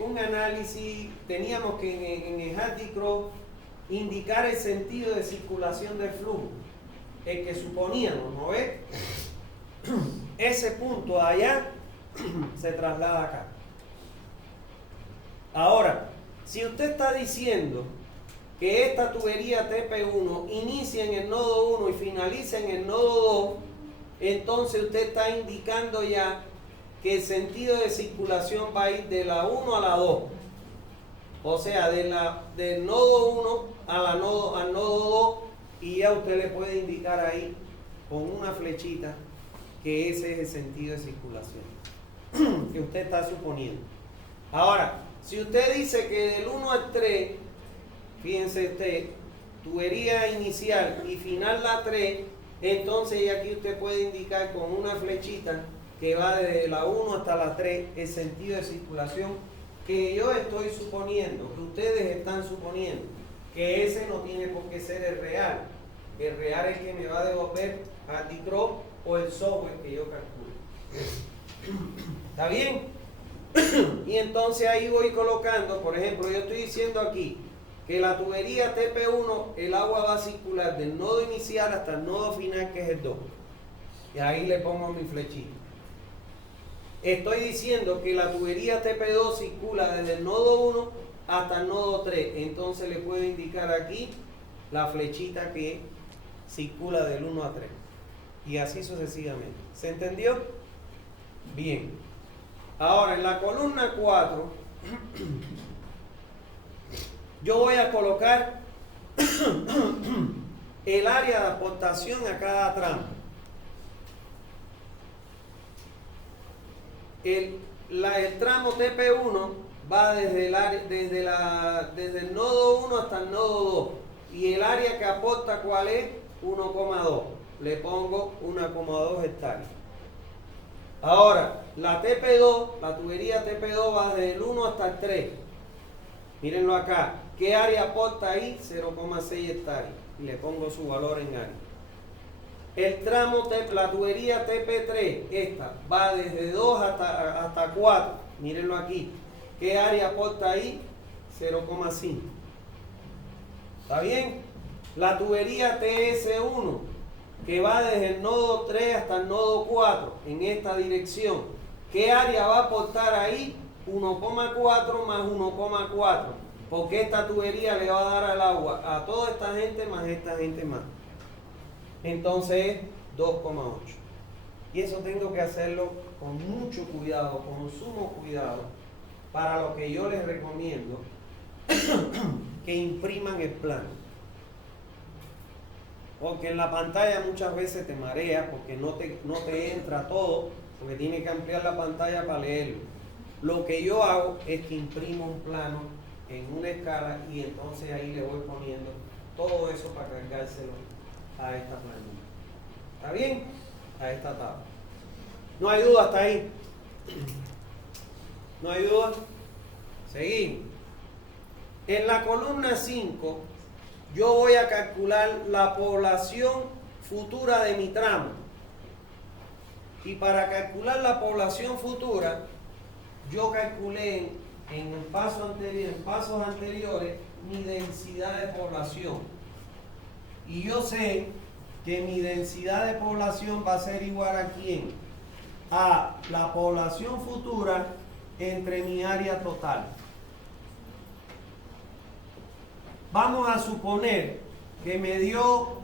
un análisis, teníamos que en el Hardy Cross indicar el sentido de circulación del flujo, el que suponíamos, ¿no ves? Ese punto de allá se traslada acá. Ahora, si usted está diciendo que esta tubería TP1 inicia en el nodo 1 y finaliza en el nodo 2, entonces usted está indicando ya que el sentido de circulación va a ir de la 1 a la 2. O sea, del nodo 1 al nodo 2, y ya usted le puede indicar ahí con una flechita que ese es el sentido de circulación que usted está suponiendo. Ahora, si usted dice que del 1 al 3, fíjense usted, tubería inicial y final la 3, entonces ya aquí usted puede indicar con una flechita que va desde la 1 hasta la 3 el sentido de circulación que yo estoy suponiendo, que ustedes están suponiendo, que ese no tiene por qué ser el real. El real es el que me va a devolver Anticross o el software que yo calculo. ¿Está bien? Y entonces ahí voy colocando, por ejemplo, yo estoy diciendo aquí que la tubería TP1, el agua va a circular del nodo inicial hasta el nodo final, que es el 2. Y ahí le pongo mi flechita. Estoy diciendo que la tubería TP2 circula desde el nodo 1 hasta el nodo 3. Entonces le puedo indicar aquí la flechita que circula del 1 a 3. Y así sucesivamente. ¿Se entendió? Bien. Ahora, en la columna 4, yo voy a colocar el área de aportación a cada tramo. El tramo TP1 va desde el nodo 1 hasta el nodo 2. Y el área que aporta, ¿cuál es? 1,2. Le pongo 1,2 hectáreas. Ahora, la TP2, la tubería TP2 va desde el 1 hasta el 3. Mírenlo acá. ¿Qué área aporta ahí? 0,6 hectáreas. Y le pongo su valor en área. El tramo, la tubería TP3, esta, va desde 2 hasta 4. Mírenlo aquí. ¿Qué área aporta ahí? 0,5. ¿Está bien? La tubería TS1, que va desde el nodo 3 hasta el nodo 4, en esta dirección. ¿Qué área va a aportar ahí? 1,4 más 1,4. Porque esta tubería le va a dar al agua a toda esta gente más esta gente más. Entonces 2,8. Y eso tengo que hacerlo con mucho cuidado, con sumo cuidado, para lo que yo les recomiendo que impriman el plano. Porque en la pantalla muchas veces te marea porque no te entra todo, porque tienes que ampliar la pantalla para leerlo. Lo que yo hago es que imprimo un plano en una escala y entonces ahí le voy poniendo todo eso para cargárselo a esta planilla. ¿Está bien? A esta tabla. ¿No hay duda hasta ahí? ¿No hay duda? Seguimos. En la columna 5 yo voy a calcular la población futura de mi tramo. Y para calcular la población futura, yo calculé en pasos anteriores mi densidad de población. Y yo sé que mi densidad de población va a ser igual a ¿quién? A la población futura entre mi área total. Vamos a suponer que me dio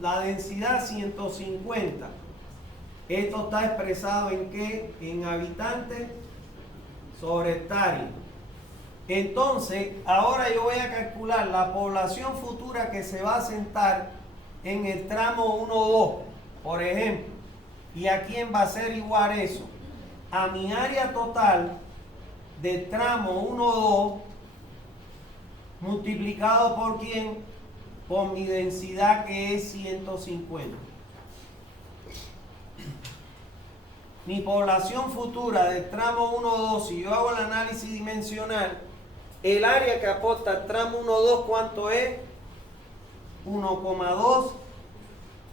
la densidad 150. Esto está expresado en ¿qué? En habitantes sobre hectárea. Entonces, ahora yo voy a calcular la población futura que se va a asentar en el tramo 1-2, por ejemplo. ¿Y a quién va a ser igual eso? A mi área total del tramo 1-2 multiplicado por ¿quién? Por mi densidad, que es 150. Mi población futura del tramo 1-2, si yo hago el análisis dimensional, el área que aporta el tramo 1-2, ¿cuánto es? 1,2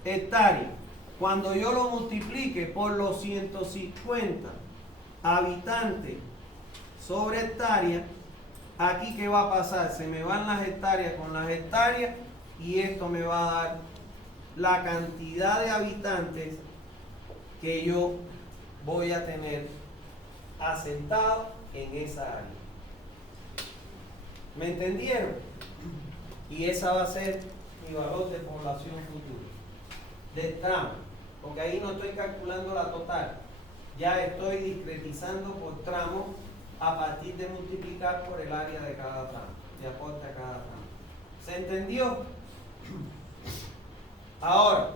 hectáreas. Cuando yo lo multiplique por los 150 habitantes sobre hectárea, aquí ¿qué va a pasar? Se me van las hectáreas con las hectáreas y esto me va a dar la cantidad de habitantes que yo voy a tener asentados en esa área. ¿Me entendieron? Y esa va a ser mi valor de población futura del tramo. porque ahí no estoy calculando la total. Ya estoy discretizando por tramo a partir de multiplicar por el área de cada tramo, de aporte a cada tramo. ¿Se entendió? Ahora,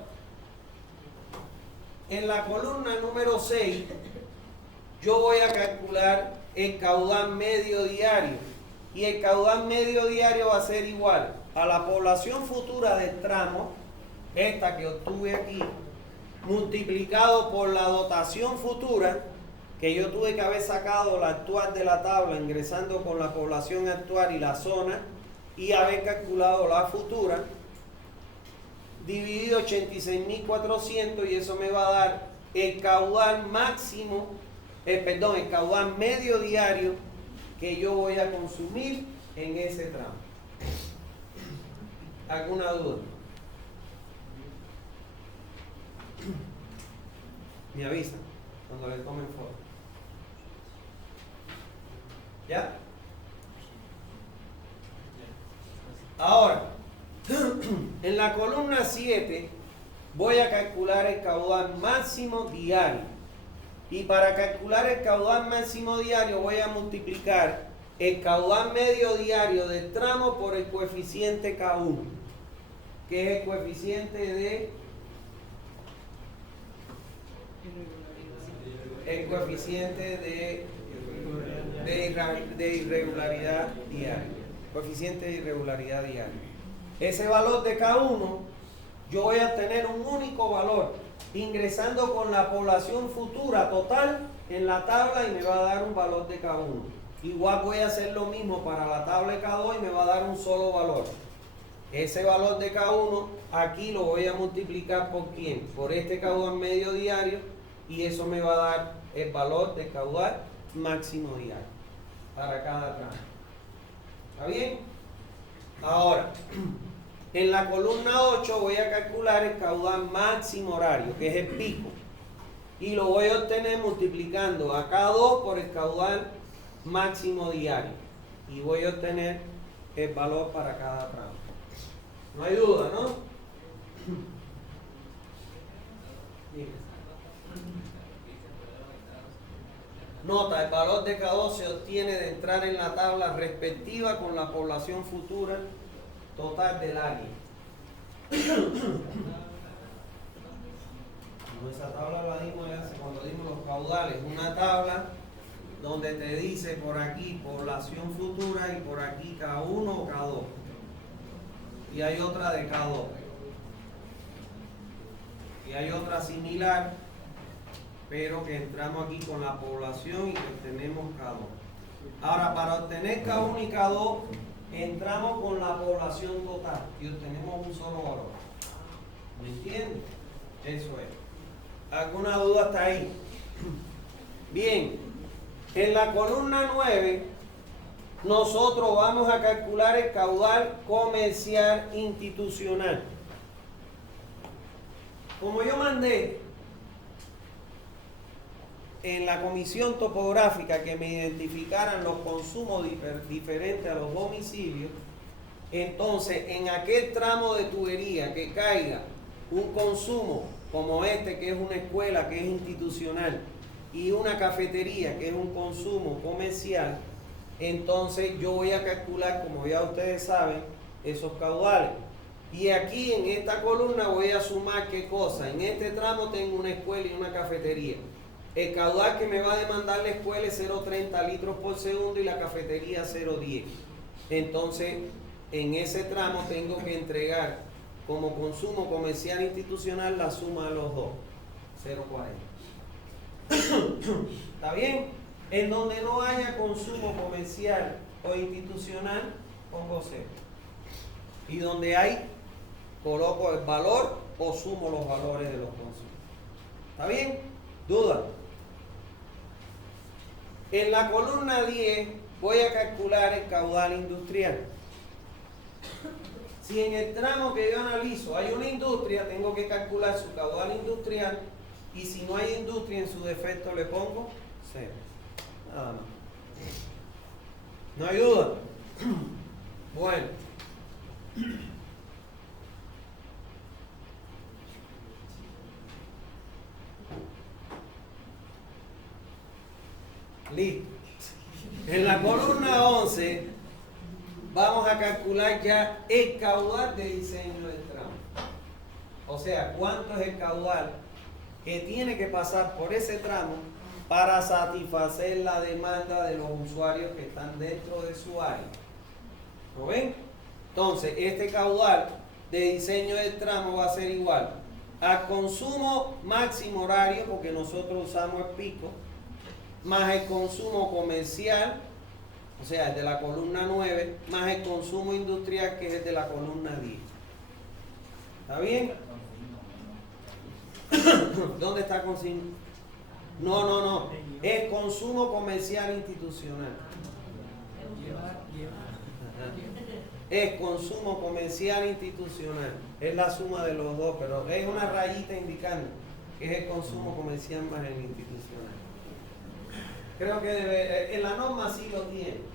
en la columna número 6, yo voy a calcular el caudal medio diario. Y el caudal medio diario va a ser igual a la población futura del tramo, esta que obtuve aquí, multiplicado por la dotación futura, que yo tuve que haber sacado la actual de la tabla, ingresando con la población actual y la zona, y haber calculado la futura, dividido 86.400, y eso me va a dar el caudal máximo, el caudal medio diario que yo voy a consumir en ese tramo. ¿Alguna duda? Me avisan cuando le tomen foto. ¿Ya? Ahora, en la columna 7 voy a calcular el caudal máximo diario. Y para calcular el caudal máximo diario voy a multiplicar el caudal medio diario del tramo por el coeficiente K1, que es el coeficiente de irregularidad diaria. Coeficiente de irregularidad diaria. Ese valor de K1, yo voy a tener un único valor, ingresando con la población futura total en la tabla, y me va a dar un valor de K1. Igual voy a hacer lo mismo para la tabla de K2 y me va a dar un solo valor. Ese valor de K1 aquí lo voy a multiplicar por ¿quién? Por este caudal medio diario, y eso me va a dar el valor de caudal máximo diario para cada tramo. ¿Está bien? Ahora, en la columna 8 voy a calcular el caudal máximo horario, que es el pico, y lo voy a obtener multiplicando a K2 por el caudal máximo diario, y voy a obtener el valor para cada tramo. No hay duda, ¿no? Nota, el valor de K2 se obtiene de entrar en la tabla respectiva con la población futura total del área. Esa tabla la dimos cuando dimos los caudales. Una tabla donde te dice por aquí población futura y por aquí K1 o K2. Y hay otra de K2. Y hay otra similar, pero que entramos aquí con la población y obtenemos K2. Ahora, para obtener K1 y K2, entramos con la población total y obtenemos un solo valor. ¿Me entiendes? Eso es. ¿Alguna duda hasta ahí? Bien, en la columna 9, nosotros vamos a calcular el caudal comercial institucional. Como yo mandé en la comisión topográfica que me identificaran los consumos diferentes a los domicilios, entonces en aquel tramo de tubería que caiga un consumo como este, que es una escuela, que es institucional, y una cafetería, que es un consumo comercial, entonces yo voy a calcular, como ya ustedes saben, esos caudales. Y aquí en esta columna voy a sumar qué cosa. En este tramo tengo una escuela y una cafetería. El caudal que me va a demandar la escuela es 0,30 litros por segundo y la cafetería 0,10. Entonces, en ese tramo tengo que entregar como consumo comercial institucional la suma de los dos, 0,40. ¿Está bien? En donde no haya consumo comercial o institucional, pongo 0. Y donde hay, coloco el valor o sumo los valores de los consumos. ¿Está bien? ¿Duda? En la columna 10 voy a calcular el caudal industrial. Si en el tramo que yo analizo hay una industria, tengo que calcular su caudal industrial, y si no hay industria, en su defecto le pongo 0. Nada más. ¿No hay duda? Bueno. calcular ya el caudal de diseño del tramo. O sea, cuánto es el caudal que tiene que pasar por ese tramo para satisfacer la demanda de los usuarios que están dentro de su área. ¿Lo ven? Entonces, este caudal de diseño del tramo va a ser igual al consumo máximo horario, porque nosotros usamos el pico, más el consumo comercial, o sea, el de la columna 9, más el consumo industrial, que es el de la columna 10. ¿Está bien? ¿Dónde está consumo? No. Es consumo comercial institucional. Es consumo comercial institucional. Es la suma de los dos, pero es una rayita indicando que es el consumo comercial más el institucional. Creo que en la norma sí lo tiene.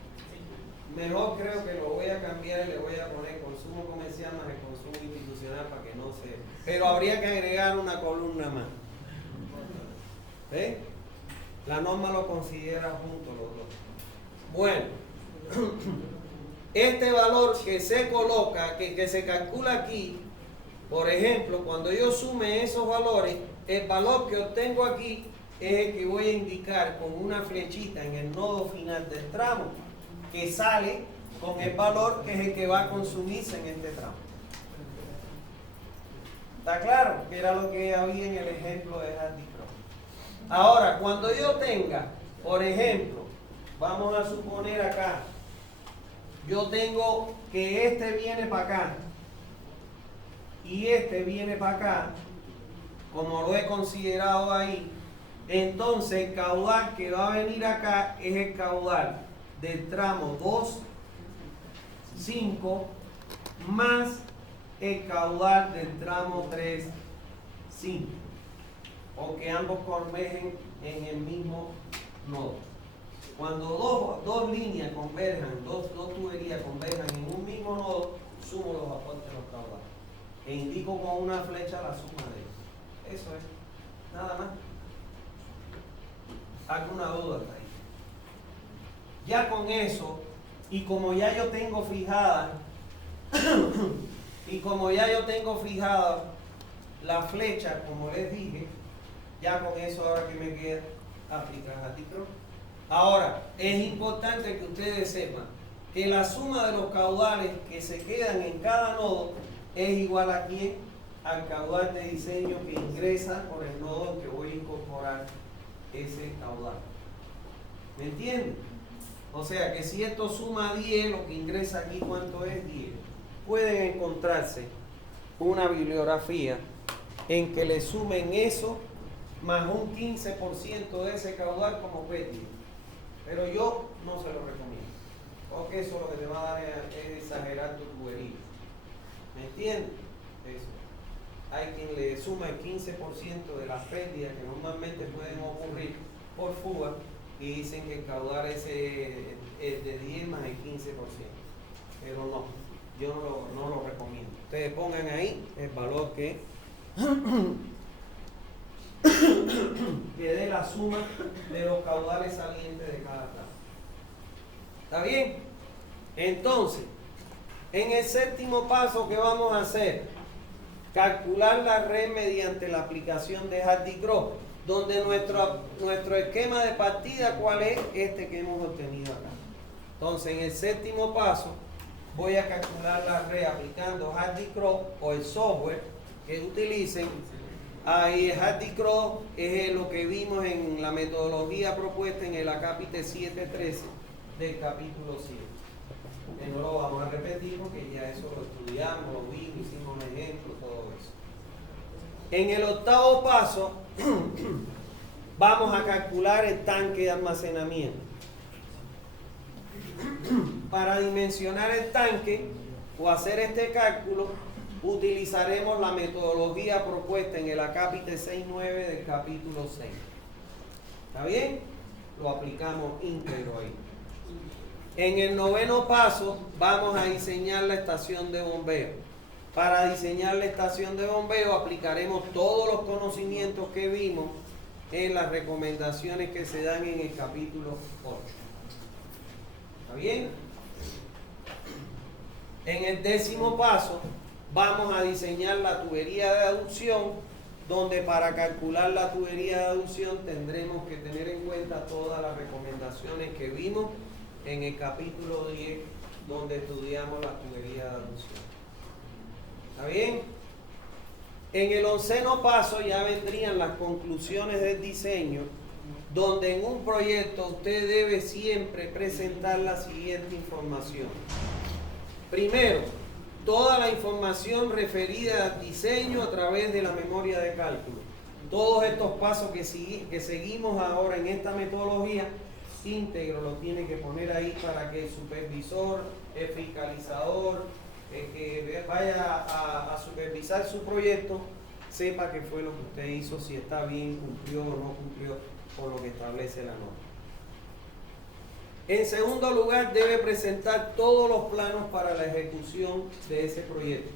Mejor creo que lo voy a cambiar y le voy a poner consumo comercial más el consumo institucional para que no se... Pero habría que agregar una columna más. ¿Ven? La norma lo considera juntos los dos. Bueno, este valor que se coloca, que se calcula aquí, por ejemplo, cuando yo sume esos valores, el valor que obtengo aquí es el que voy a indicar con una flechita en el nodo final del tramo, que sale con el valor que es el que va a consumirse en este tramo. ¿Está claro? Que era lo que había en el ejemplo de Hardy Cross. Ahora, cuando yo tenga, por ejemplo, vamos a suponer acá, yo tengo que este viene para acá y este viene para acá, como lo he considerado ahí, entonces el caudal que va a venir acá es el caudal del tramo 2, 5, más el caudal del tramo 3, 5. O que ambos convergen en el mismo nodo. Cuando dos líneas converjan, dos tuberías converjan en un mismo nodo, sumo los aportes de los caudales. E indico con una flecha la suma de ellos. Eso es. Nada más. ¿Alguna duda hasta ahí? Ya con eso, y como ya yo tengo fijada, la flecha, como les dije, ya con eso ahora que me queda aplicar Hardy Cross. Ahora, es importante que ustedes sepan que la suma de los caudales que se quedan en cada nodo es igual a quién, al caudal de diseño que ingresa por el nodo en que voy a incorporar ese caudal. ¿Me entienden? O sea que si esto suma 10, lo que ingresa aquí, ¿cuánto es? 10. Pueden encontrarse una bibliografía en que le sumen eso más un 15% de ese caudal como pérdida. Pero yo no se lo recomiendo, porque eso lo que te va a dar es exagerar tu tubería. ¿Me entiendes? Eso. Hay quien le suma el 15% de las pérdidas que normalmente pueden ocurrir por fuga y dicen que el caudal es de 10 más el 15%. Pero no, yo no lo recomiendo. Ustedes pongan ahí el valor que dé la suma de los caudales salientes de cada tramo. ¿Está bien? Entonces, en el séptimo paso que vamos a hacer, calcular la red mediante la aplicación de Hardy Cross, donde nuestro esquema de partida, ¿cuál es? Este que hemos obtenido acá. Entonces, en el séptimo paso, voy a calcular la red aplicando Hardy Cross o el software que utilicen. Ahí Hardy Cross es lo que vimos en la metodología propuesta en el acápite 7.13 del capítulo 7. Que no lo vamos a repetir porque ya eso lo estudiamos, lo vimos, hicimos un ejemplo, todo eso. En el octavo paso vamos a calcular el tanque de almacenamiento. Para dimensionar el tanque o hacer este cálculo, utilizaremos la metodología propuesta en el acápite 6.9 del capítulo 6. ¿Está bien? Lo aplicamos íntegro ahí. En el noveno paso vamos a diseñar la estación de bombeo. Para diseñar la estación de bombeo aplicaremos todos los conocimientos que vimos en las recomendaciones que se dan en el capítulo 8. ¿Está bien? En el 10º paso vamos a diseñar la tubería de aducción, donde para calcular la tubería de aducción tendremos que tener en cuenta todas las recomendaciones que vimos en el capítulo 10, donde estudiamos la tubería de aducción. ¿Está bien? En el 11º paso ya vendrían las conclusiones del diseño, donde en un proyecto usted debe siempre presentar la siguiente información. Primero, toda la información referida al diseño a través de la memoria de cálculo. Todos estos pasos que seguimos ahora en esta metodología, íntegro lo tiene que poner ahí para que el supervisor, el fiscalizador, el que vaya a supervisar su proyecto, sepa qué fue lo que usted hizo, si está bien, cumplió o no cumplió con lo que establece la norma. En segundo lugar, debe presentar todos los planos para la ejecución de ese proyecto.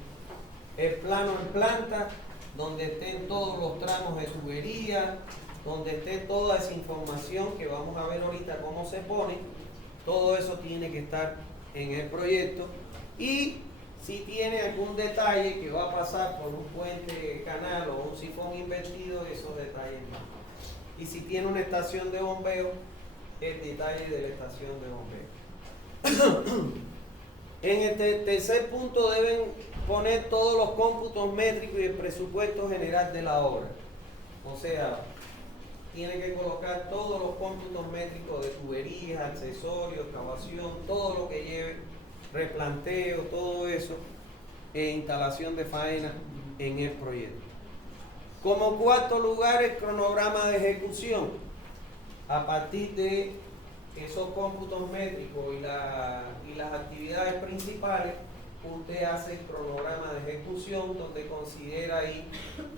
El plano en planta, donde estén todos los tramos de tubería, donde esté toda esa información que vamos a ver ahorita cómo se pone, todo eso tiene que estar en el proyecto. Y si tiene algún detalle que va a pasar por un puente canal o un sifón invertido, esos detalles más. Y si tiene una estación de bombeo, el detalle de la estación de bombeo. En el tercer punto deben poner todos los cómputos métricos y el presupuesto general de la obra. O sea, tiene que colocar todos los cómputos métricos de tuberías, accesorios, excavación, todo lo que lleve, replanteo, todo eso, e instalación de faena en el proyecto. Como cuarto lugar, el cronograma de ejecución. A partir de esos cómputos métricos y las actividades principales, usted hace el cronograma de ejecución, donde considera ahí,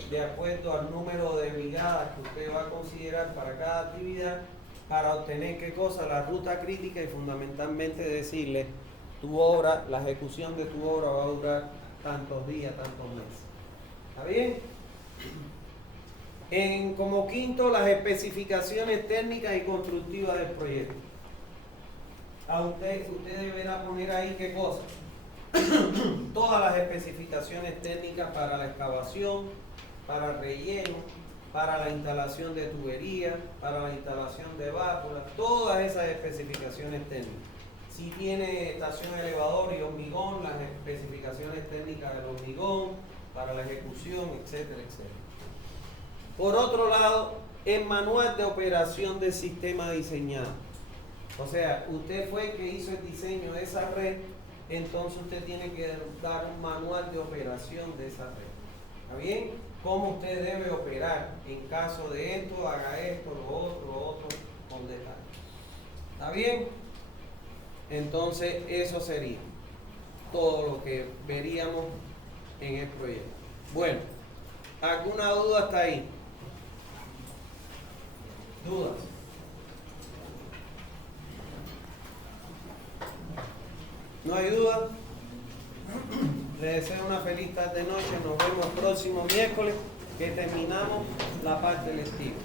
de acuerdo al número de brigadas que usted va a considerar para cada actividad, para obtener qué cosa, la ruta crítica, y fundamentalmente decirle, tu obra, la ejecución de tu obra va a durar tantos días, tantos meses. ¿Está bien? Como quinto, las especificaciones técnicas y constructivas del proyecto. A usted deberá poner ahí qué cosa. Todas las especificaciones técnicas para la excavación, para el relleno, para la instalación de tuberías, para la instalación de válvulas, todas esas especificaciones técnicas. Si tiene estación elevador y hormigón, las especificaciones técnicas del hormigón, para la ejecución, etcétera, etcétera. Por otro lado, el manual de operación del sistema diseñado. O sea, usted fue el que hizo el diseño de esa red, entonces usted tiene que dar un manual de operación de esa red. ¿Está bien? Cómo usted debe operar en caso de esto, haga esto, lo otro, con detalle. ¿Está bien? Entonces, eso sería todo lo que veríamos en el proyecto. Bueno, ¿alguna duda hasta ahí? ¿Dudas? ¿No hay duda? Les deseo una feliz tarde noche. Nos vemos el próximo miércoles, que terminamos la parte lectiva.